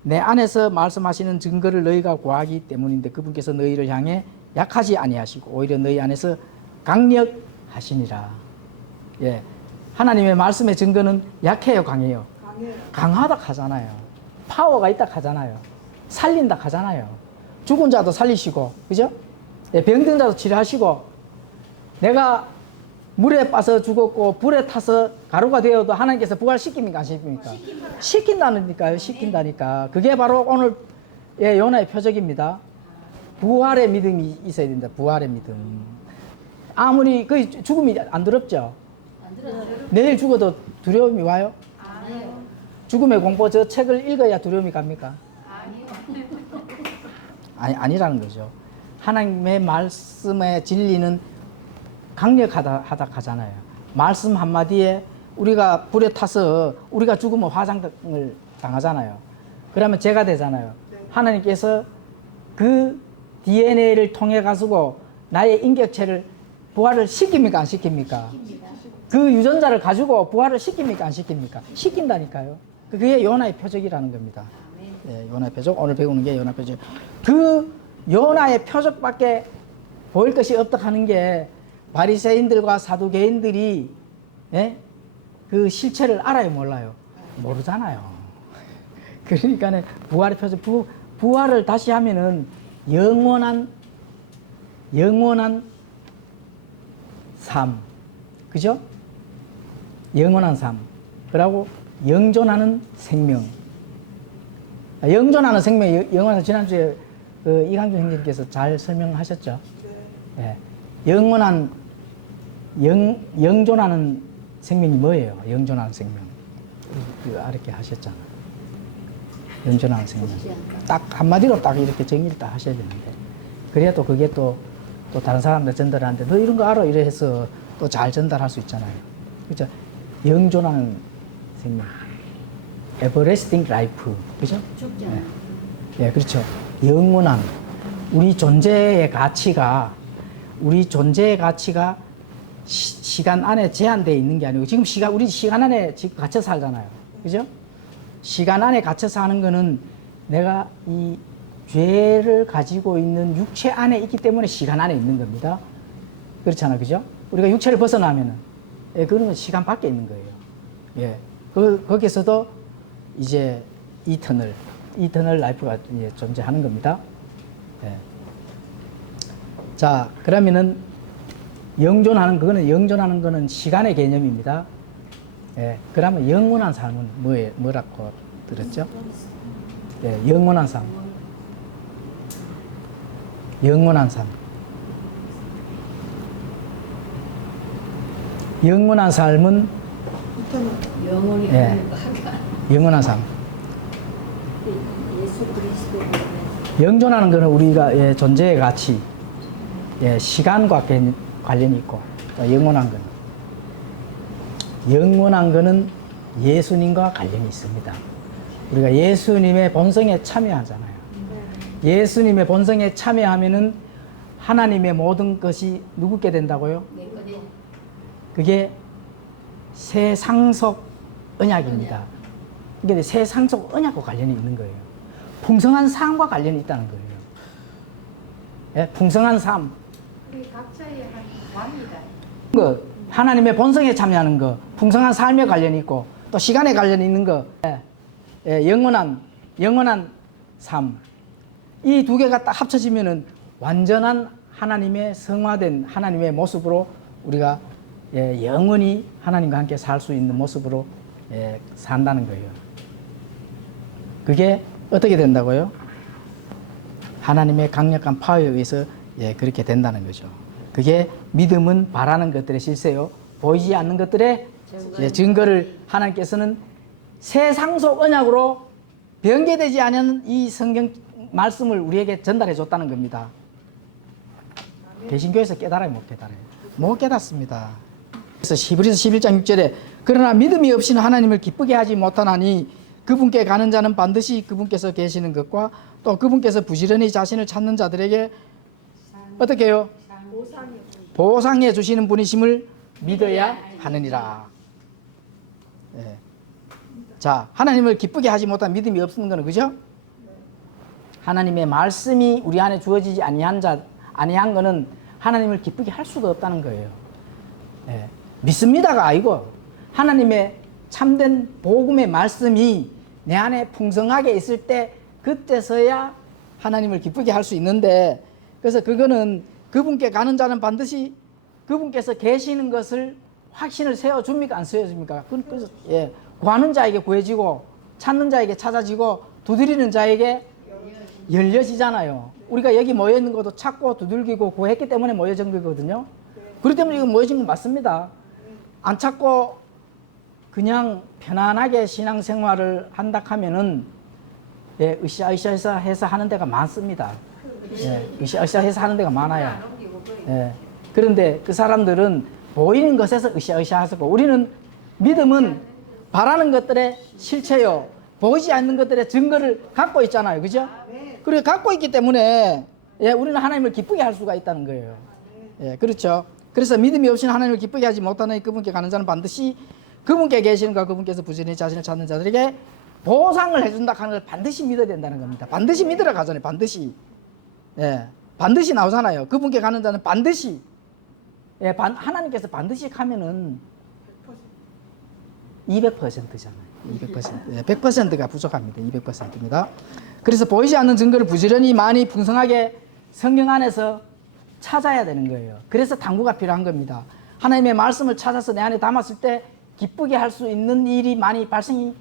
내 안에서 말씀하시는 증거를 너희가 구하기 때문인데 그분께서 너희를 향해 약하지 아니하시고 오히려 너희 안에서 강력하시니라. 예, 하나님의 말씀의 증거는 약해요, 강해요? 강하다 하잖아요. 파워가 있다 하잖아요. 살린다 하잖아요. 죽은 자도 살리시고, 그죠? 예, 병든 자도 치료하시고, 내가 물에 빠서 죽었고 불에 타서 가루가 되어도 하나님께서 부활시킵니까? 안 시킵니까? 시킨다니까요. 시킨다니까. 그게 바로 오늘 요나의 표적입니다. 부활의 믿음이 있어야 된다. 부활의 믿음. 아무리 그 죽음이 안 두렵죠? 내일 죽어도 두려움이 와요? 아니요. 죽음의 공포 저 책을 읽어야 두려움이 갑니까? 아니라는 거죠. 하나님의 말씀의 진리는 강력하다 하잖아요. 말씀 한마디에 우리가 불에 타서 우리가 죽으면 화상을 당하잖아요. 그러면 죄가 되잖아요. 하나님께서 그 DNA를 통해 가지고 나의 인격체를 부활을 시킵니까? 안 시킵니까? 그 유전자를 가지고 부활을 시킵니까? 안 시킵니까? 시킨다니까요. 그게 요나의 표적이라는 겁니다. 예, 요나의 표적. 오늘 배우는 게 요나의 표적. 그 요나의 표적밖에 보일 것이 없다 하는 게 바리새인들과 사두개인들이 그 실체를 알아요, 몰라요? 모르잖아요. 그러니까 부활의 표적, 부활을 다시 하면은 영원한 영원한 삶, 그죠? 영원한 삶. 그리고 영존하는 생명. 영존하는 생명, 영원한 지난주에 그 이강준 형님께서 잘 설명하셨죠? 예. 영원한 영존하는 생명이 뭐예요? 영존하는 생명. 이렇게 하셨잖아요. 영존하는 생명. 딱 한마디로 딱 이렇게 정의를 딱 하셔야 되는데. 그래야 또 그게 또 다른 사람들 전달하는데 너 이런 거 알아? 이래 해서 또 잘 전달할 수 있잖아요. 그죠? 영존하는 생명. everlasting life. 그죠? 죽지 예. 않아. 예, 그렇죠. 영원한 우리 존재의 가치가 시간 안에 제한되어 있는 게 아니고 지금 우리 시간 안에 지금 갇혀 살잖아요. 그죠? 시간 안에 갇혀 사는 거는 내가 이 죄를 가지고 있는 육체 안에 있기 때문에 시간 안에 있는 겁니다. 그렇잖아요. 그죠? 우리가 육체를 벗어나면은 예, 그런 건 시간 밖에 있는 거예요. 예. 거기서도 이제 이터널 라이프가 이제 존재하는 겁니다. 예. 자, 그러면은 영존하는 거는 시간의 개념입니다. 예. 그러면 영원한 삶은 뭐라고 들었죠? 예, 영원한 삶. 영원한 삶. 영원한 삶은 영원히 예. 하는 거 하가. 영원한 삶. 예수 그리스도의 영존하는 것은 우리가 예, 존재의 가치, 예, 시간과 관련이 있고, 또 영원한 거는 예수님과 관련이 있습니다. 우리가 예수님의 본성에 참여하잖아요. 예수님의 본성에 참여하면은 하나님의 모든 것이 누구께 된다고요? 내 거네. 그게 세상속 언약입니다. 이게 세상속 언약과 관련이 있는 거예요. 풍성한 삶과 관련이 있다는 거예요. 예? 풍성한 삶. 우리 각자의 한 왕이다. 하나님의 본성에 참여하는 거, 풍성한 삶에 관련이 있고, 또 시간에 관련이 있는 거, 영원한 삶. 이 두 개가 딱 합쳐지면은 완전한 하나님의 성화된 하나님의 모습으로 우리가 영원히 하나님과 함께 살 수 있는 모습으로 산다는 거예요. 그게 어떻게 된다고요? 하나님의 강력한 파워에 의해서 그렇게 된다는 거죠. 그게 믿음은 바라는 것들의 실세요. 보이지 않는 것들의 증거를 하나님께서는 세상속 언약으로 변개되지 않은 이 성경 말씀을 우리에게 전달해 줬다는 겁니다. 개신교에서 깨달아요, 못 깨달아요? 못 깨닫습니다. 그래서 히브리서 11장 6절에 그러나 믿음이 없이는 하나님을 기쁘게 하지 못하나니 그분께 가는 자는 반드시 그분께서 계시는 것과 또 그분께서 부지런히 자신을 찾는 자들에게 어떻게 해요? 보상해 주시는 분이심을 믿어야 하느니라. 예. 자, 하나님을 기쁘게 하지 못한 믿음이 없는 거는 그죠? 하나님의 말씀이 우리 안에 주어지지 아니한 거는 하나님을 기쁘게 할 수가 없다는 거예요. 예. 믿습니다가 아니고 하나님의 참된 복음의 말씀이 내 안에 풍성하게 있을 때 그때서야 하나님을 기쁘게 할 수 있는데, 그래서 그거는 그분께 가는 자는 반드시 그분께서 계시는 것을 확신을 세워줍니까? 안 세워줍니까? 그래서 구하는 자에게 구해지고 찾는 자에게 찾아지고 두드리는 자에게 열려지잖아요. 우리가 여기 모여있는 것도 찾고 두들기고 구했기 때문에 모여진 거거든요. 그렇기 때문에 이거 모여진 건 맞습니다. 안 찾고 그냥 편안하게 신앙생활을 한다 하면은 으쌰으쌰 해서 하는 데가 많습니다. 으쌰으쌰 해서 하는 데가 많아요. 그런데 그 사람들은 보이는 것에서 으쌰으쌰 하고, 우리는 믿음은 바라는 것들의 실체요, 보이지 않는 것들의 증거를 갖고 있잖아요. 그죠? 그래 갖고 있기 때문에 우리는 하나님을 기쁘게 할 수가 있다는 거예요. 그렇죠? 그래서 믿음이 없이는 하나님을 기쁘게 하지 못하는 그분께 가는 자는 반드시 그분께 계시는가 그분께서 부지런히 자신을 찾는 자들에게 보상을 해준다 하는 걸 반드시 믿어야 된다는 겁니다. 반드시 믿으러 가잖아요. 반드시. 반드시 나오잖아요. 그분께 가는 자는 반드시. 하나님께서 반드시 하면은 200%잖아요. 200%. 100%가 부족합니다. 200%입니다. 그래서 보이지 않는 증거를 부지런히 많이 풍성하게 성경 안에서 찾아야 되는 거예요. 그래서 탐구가 필요한 겁니다. 하나님의 말씀을 찾아서 내 안에 담았을 때 기쁘게 할 수 있는 일이 많이 발생이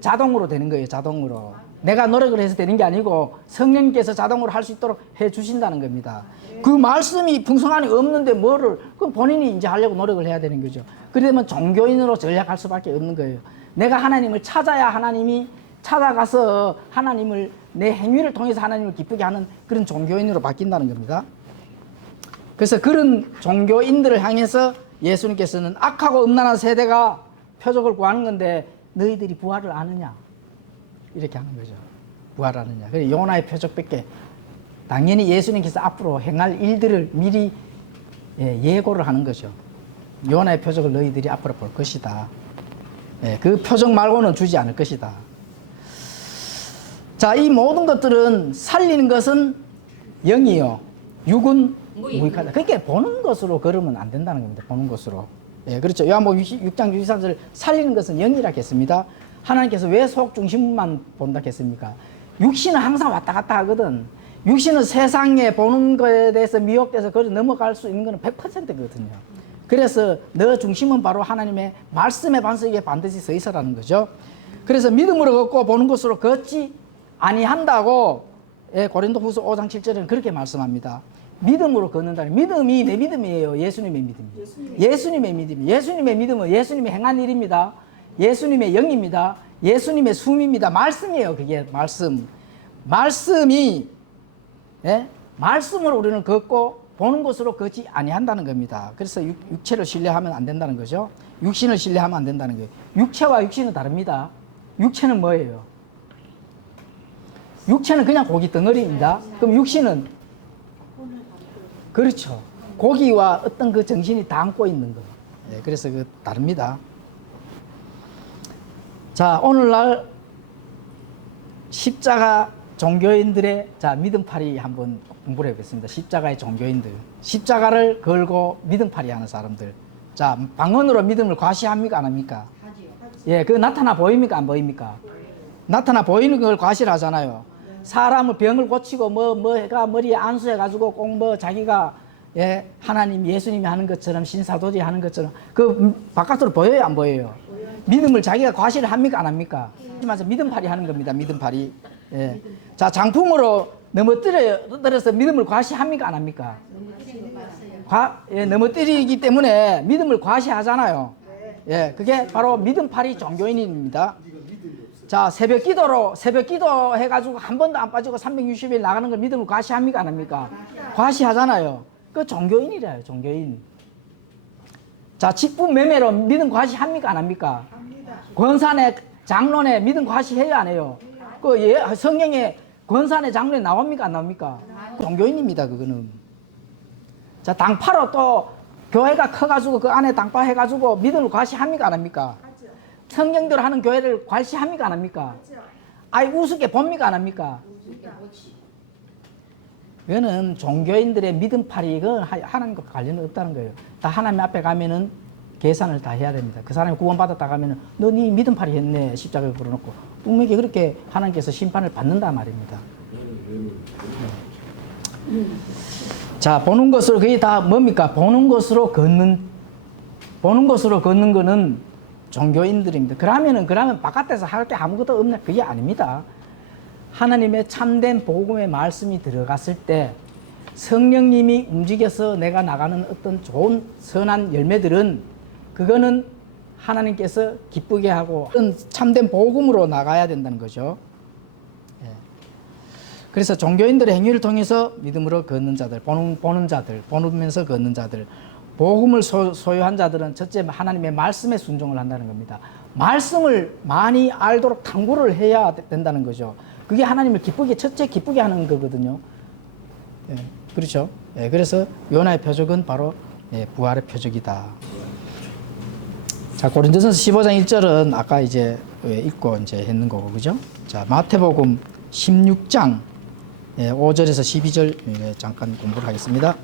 자동으로 되는 거예요. 자동으로. 내가 노력을 해서 되는 게 아니고 성령님께서 자동으로 할 수 있도록 해 주신다는 겁니다. 그 말씀이 풍성한이 없는데 뭐를, 그럼 본인이 이제 하려고 노력을 해야 되는 거죠. 그러면 종교인으로 전략할 수밖에 없는 거예요. 내가 하나님을 찾아야 하나님이 찾아가서 하나님을 내 행위를 통해서 하나님을 기쁘게 하는 그런 종교인으로 바뀐다는 겁니다. 그래서 그런 종교인들을 향해서 예수님께서는 악하고 음란한 세대가 표적을 구하는 건데 너희들이 부활을 아느냐? 이렇게 하는 거죠. 부활을 아느냐. 그래 요나의 표적밖에 당연히 예수님께서 앞으로 행할 일들을 미리 예고를 하는 거죠. 요나의 표적을 너희들이 앞으로 볼 것이다. 그 표적 말고는 주지 않을 것이다. 자, 이 모든 것들은 살리는 것은 영이요, 육은 무익하다. 그러니까 보는 것으로 걸으면 안 된다는 겁니다. 보는 것으로. 그렇죠. 요한복음 6장 63절 살리는 것은 영이라 했습니다. 하나님께서 왜 속 중심만 본다 했습니까? 육신은 항상 왔다 갔다 하거든. 육신은 세상에 보는 것에 대해서 미혹돼서 그걸 넘어갈 수 있는 건 100%거든요. 그래서 너 중심은 바로 하나님의 말씀의 반석에 반드시 서 있어라는 거죠. 그래서 믿음으로 걷고 보는 것으로 걷지 아니한다고 고린도후서 5장 7절에는 그렇게 말씀합니다. 믿음으로 걷는다는, 믿음이 내 믿음이에요. 예수님의 믿음이에요. 예수님의 믿음이에요. 예수님의 믿음은 예수님이 행한 일입니다. 예수님의 영입니다. 예수님의 숨입니다. 말씀이에요. 그게 말씀. 말씀이 말씀으로 우리는 걷고 보는 것으로 걷지 아니한다는 겁니다. 그래서 육체를 신뢰하면 안 된다는 거죠. 육신을 신뢰하면 안 된다는 거예요. 육체와 육신은 다릅니다. 육체는 뭐예요? 육체는 그냥 고기 덩어리입니다. 그럼 육신은 그렇죠. 고기와 어떤 그 정신이 담고 있는 거. 그래서 그 다릅니다. 자, 오늘날 십자가 종교인들의 믿음팔이 한번 공부를 해보겠습니다. 십자가의 종교인들, 십자가를 걸고 믿음팔이 하는 사람들. 자, 방언으로 믿음을 과시합니까 안 합니까? 하지요. 그거 나타나 보입니까 안 보입니까? 나타나 보이는 걸 과시를 하잖아요. 사람을 병을 고치고 뭐가 머리에 안수해가지고 꼭 자기가 하나님 예수님이 하는 것처럼 신사도지 하는 것처럼 그 바깥으로 보여요 안 보여요? 믿음을 자기가 과시를 합니까 안 합니까? 하지만 믿음팔이 하는 겁니다. 믿음팔이. 자, 장풍으로 넘어뜨려서 믿음을 과시합니까 안 합니까? 넘어뜨리기 때문에 믿음을 과시하잖아요. 그게 바로 믿음팔이 종교인입니다. 자, 새벽 기도 해가지고 한 번도 안 빠지고 360일 나가는 걸 믿음을 과시합니까 안 합니까? 과시하잖아요. 그 종교인이래요, 종교인. 자, 직분 매매로 믿음 과시합니까 안 합니까? 권산의 장론에 믿음 과시해요 안 해요? 그 성경에 권산의 장론에 나옵니까 안 나옵니까? 종교인입니다, 그거는. 자, 당파로 또 교회가 커가지고 그 안에 당파 해가지고 믿음을 과시합니까 안 합니까? 성경대로 하는 교회를 과시합니까 안 합니까? 아이 우습게 봅니까 안 합니까? 이거는 종교인들의 믿음팔이 이건 하나님과 관련은 없다는 거예요. 다 하나님 앞에 가면은 계산을 다 해야 됩니다. 그 사람이 구원받았다 가면은 너 네 믿음팔이 했네 십자가에 걸어놓고 분명히 그렇게 하나님께서 심판을 받는다 말입니다. 자, 보는 것으로 그게 다 뭡니까? 보는 것으로 걷는 거는 종교인들입니다. 그러면 바깥에서 할 게 아무것도 없나? 그게 아닙니다. 하나님의 참된 복음의 말씀이 들어갔을 때 성령님이 움직여서 내가 나가는 어떤 좋은 선한 열매들은 그거는 하나님께서 기쁘게 하고 참된 복음으로 나가야 된다는 거죠. 그래서 종교인들의 행위를 통해서 믿음으로 걷는 자들, 보는 자들, 보면서 걷는 자들, 복음을 소유한 자들은 첫째 하나님의 말씀에 순종을 한다는 겁니다. 말씀을 많이 알도록 탐구를 해야 된다는 거죠. 그게 하나님을 첫째 기쁘게 하는 거거든요. 그렇죠. 그래서 요나의 표적은 바로 부활의 표적이다. 자, 고린도전서 15장 1절은 아까 이제 읽고 이제 했는 거고, 그죠? 자, 마태복음 16장 5절에서 12절 잠깐 공부를 하겠습니다.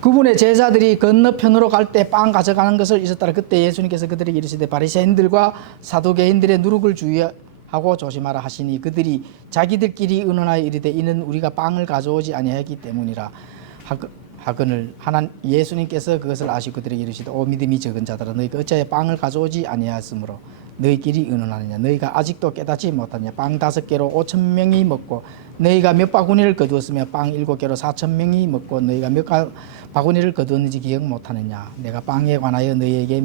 그분의 제자들이 건너편으로 갈 때 빵 가져가는 것을 잊었더라. 그때 예수님께서 그들에게 이르시되 바리새인들과 사두개인들의 누룩을 주의하고 조심하라 하시니 그들이 자기들끼리 의논하여 이르되 이는 우리가 빵을 가져오지 아니하였기 때문이라 하거늘 예수님께서 그것을 아시고 그들에게 이르시되 오 믿음이 적은 자들아 너희가 어찌하여 빵을 가져오지 아니하였으므로 너희끼리 의논하느냐 너희가 아직도 깨닫지 못하느냐 빵 5개로 5,000명이 먹고 너희가 몇 바구니를 거두었으며 빵 7개로 4,000명이 먹고 너희가 몇 바구니를 거두었는지 기억 못하느냐 내가 빵에 관하여 너희에게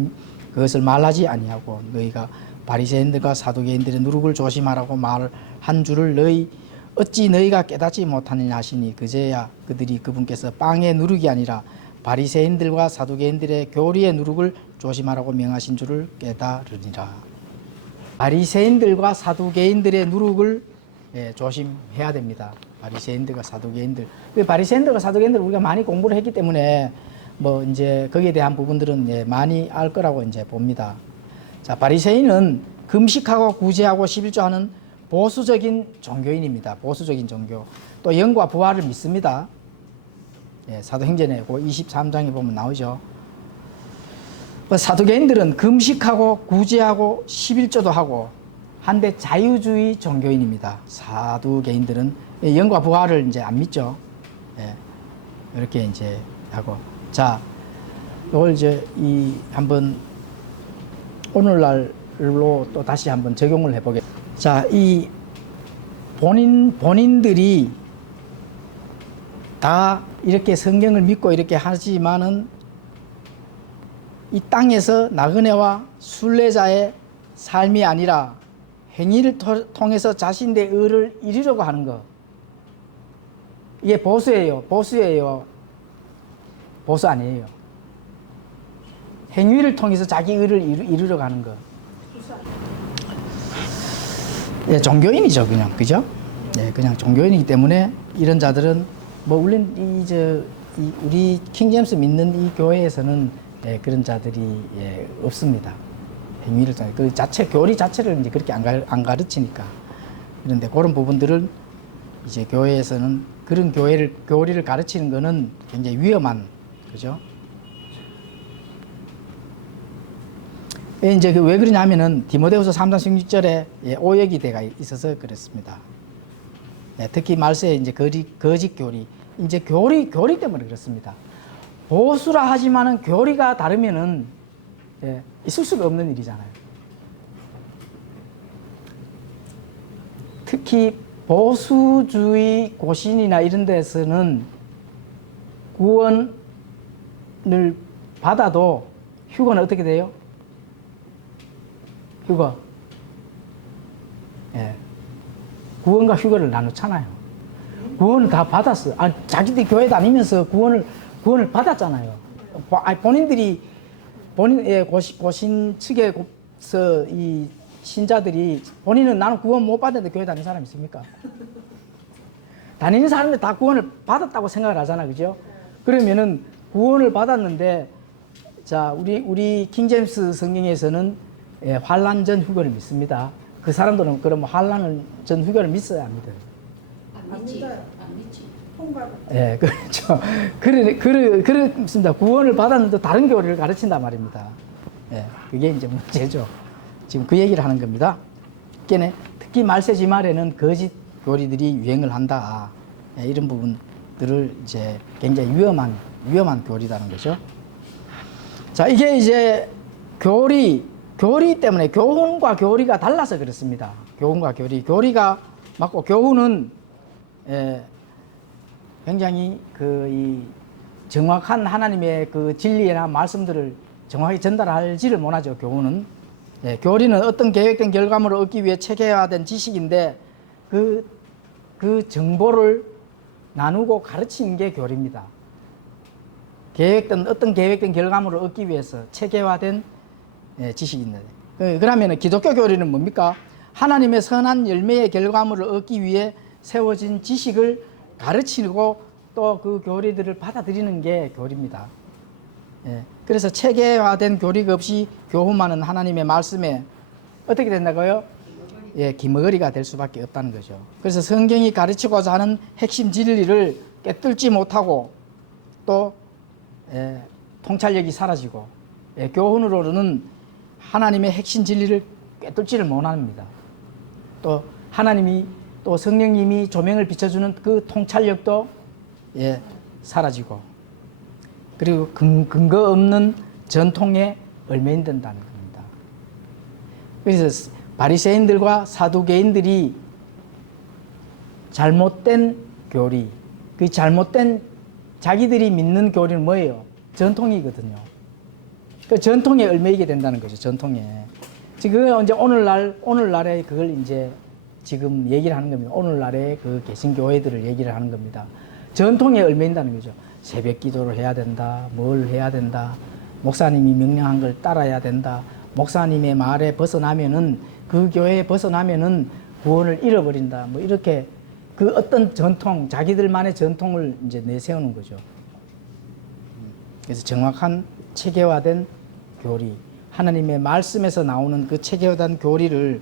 그것을 말하지 아니하고 너희가 바리새인들과 사두개인들의 누룩을 조심하라고 말한 줄을 어찌 너희가 깨닫지 못하느냐 하시니 그제야 그들이 그분께서 빵의 누룩이 아니라 바리새인들과 사두개인들의 교리의 누룩을 조심하라고 명하신 줄을 깨달으리라. 바리새인들과 사두개인들의 누룩을 조심해야 됩니다. 바리새인들과 사두개인들. 바리새인들과 사두개인들 우리가 많이 공부를 했기 때문에 뭐 이제 거기에 대한 부분들은 많이 알 거라고 이제 봅니다. 자, 바리새인은 금식하고 구제하고 11조하는 보수적인 종교인입니다. 보수적인 종교. 또 영과 부활을 믿습니다. 사도행전에 그 23장에 보면 나오죠. 사두개인들은 금식하고 구제하고 11조도 하고 한데 자유주의 종교인입니다. 사두개인들은 영과 부활을 이제 안 믿죠. 이렇게 이제 하고. 자, 이걸 이제 한번 오늘날로 또 다시 한번 적용을 해보겠습니다. 자, 이 본인들이 다 이렇게 성경을 믿고 이렇게 하지만은 이 땅에서 나그네와 순례자의 삶이 아니라 행위를 통해서 자신의 의를 이루려고 하는 것. 이게 보수예요. 보수예요. 보수 아니에요. 행위를 통해서 자기 의를 이루려고 하는 것. 종교인이죠, 그냥. 그죠? 그냥 종교인이기 때문에 이런 자들은 뭐 우리 킹제임스 믿는 이 교회에서는 그런 자들이 없습니다. 행위를 통해 그 자체 교리 자체를 이제 그렇게 안 가르치니까. 그런데 그런 부분들은 이제 교회에서는 그런 교리를 가르치는 거는 굉장히 위험한 그죠? 이제 왜 그러냐면은 디모데후서 3장 16절에 오역이 돼가 있어서 그렇습니다. 특히 말세에 이제 거짓 교리, 이제 교리 때문에 그렇습니다. 보수라 하지만은 교리가 다르면은 있을 수가 없는 일이잖아요. 특히 보수주의 고신이나 이런 데서는 구원을 받아도 휴거는 어떻게 돼요? 휴거. 구원과 휴거를 나누잖아요. 구원을 다 받았어요. 자기들 교회 다니면서 구원을 받았잖아요. 본인들이 고신 측에서 이 신자들이 본인은 나는 구원 못 받았는데 교회 다니는 사람 있습니까? 다니는 사람들 다 구원을 받았다고 생각을 하잖아, 그죠? 그러면은 구원을 받았는데, 자, 우리 킹제임스 성경에서는 환란 전 휴거를 믿습니다. 그 사람들은 그럼 환란 전 휴거를 믿어야 합니다. 안 믿지. 통과. 그렇죠. 그렇습니다. 구원을 받았는데 다른 교리를 가르친단 말입니다. 그게 이제 문제죠. 지금 그 얘기를 하는 겁니다. 특히 말세지 말에는 거짓 교리들이 유행을 한다. 이런 부분들을 이제 굉장히 위험한 교리라는 거죠. 자, 이게 이제 교리 때문에 교훈과 교리가 달라서 그렇습니다. 교훈과 교리가 맞고 교훈은 굉장히 이 정확한 하나님의 그 진리나 말씀들을 정확히 전달하지를 못하죠. 교훈은. 교리는 어떤 계획된 결과물을 얻기 위해 체계화된 지식인데 그 정보를 나누고 가르치는 게 교리입니다. 어떤 계획된 결과물을 얻기 위해서 체계화된 지식인데. 그러면 기독교 교리는 뭡니까? 하나님의 선한 열매의 결과물을 얻기 위해 세워진 지식을 가르치고 또 그 교리들을 받아들이는 게 교리입니다. 그래서 체계화된 교리가 없이 교훈만은 하나님의 말씀에 어떻게 된다고요? 기머거리가 될 수밖에 없다는 거죠. 그래서 성경이 가르치고자 하는 핵심 진리를 깨뚫지 못하고 또 통찰력이 사라지고 교훈으로는 하나님의 핵심 진리를 깨뚫지를 못합니다. 또 하나님이 또 성령님이 조명을 비춰주는 그 통찰력도 사라지고 그리고 근거 없는 전통에 얽매인든다는 겁니다. 그래서 바리새인들과 사두개인들이 잘못된 교리, 그 잘못된 자기들이 믿는 교리는 뭐예요? 전통이거든요. 그 전통에 얽매이게 된다는 거죠. 전통에. 지금 이제 오늘날에 그걸 이제 지금 얘기를 하는 겁니다. 오늘날의 그 개신교회들을 얘기를 하는 겁니다. 전통에 얽매인다는 거죠. 새벽 기도를 해야 된다. 뭘 해야 된다. 목사님이 명령한 걸 따라야 된다. 목사님의 말에 벗어나면은 그 교회에 벗어나면은 구원을 잃어버린다. 뭐 이렇게 그 어떤 전통, 자기들만의 전통을 이제 내세우는 거죠. 그래서 정확한 체계화된 교리, 하나님의 말씀에서 나오는 그 체계화된 교리를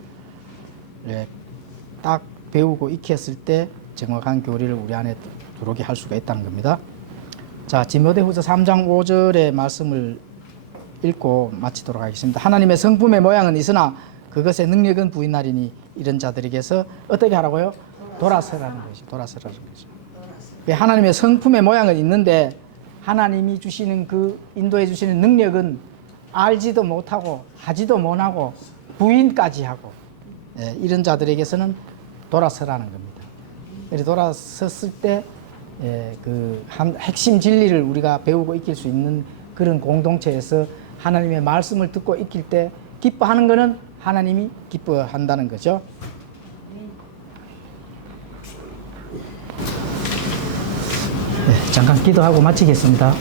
딱 배우고 익혔을 때 정확한 교리를 우리 안에 들어오게 할 수가 있다는 겁니다. 자, 디모데후서 3장 5절의 말씀을 읽고 마치도록 하겠습니다. 하나님의 성품의 모양은 있으나 그것의 능력은 부인하리니 이런 자들에게서 어떻게 하라고요? 돌아서라는 것이, 돌아서라는 거죠. 하나님의 성품의 모양은 있는데 하나님이 주시는 그 인도해 주시는 능력은 알지도 못하고 하지도 못하고 부인까지 하고 이런 자들에게서는 돌아서라는 겁니다. 그래서 돌아섰을 때 그 핵심 진리를 우리가 배우고 익힐 수 있는 그런 공동체에서 하나님의 말씀을 듣고 익힐 때 기뻐하는 것은 하나님이 기뻐한다는 거죠. 잠깐 기도하고 마치겠습니다.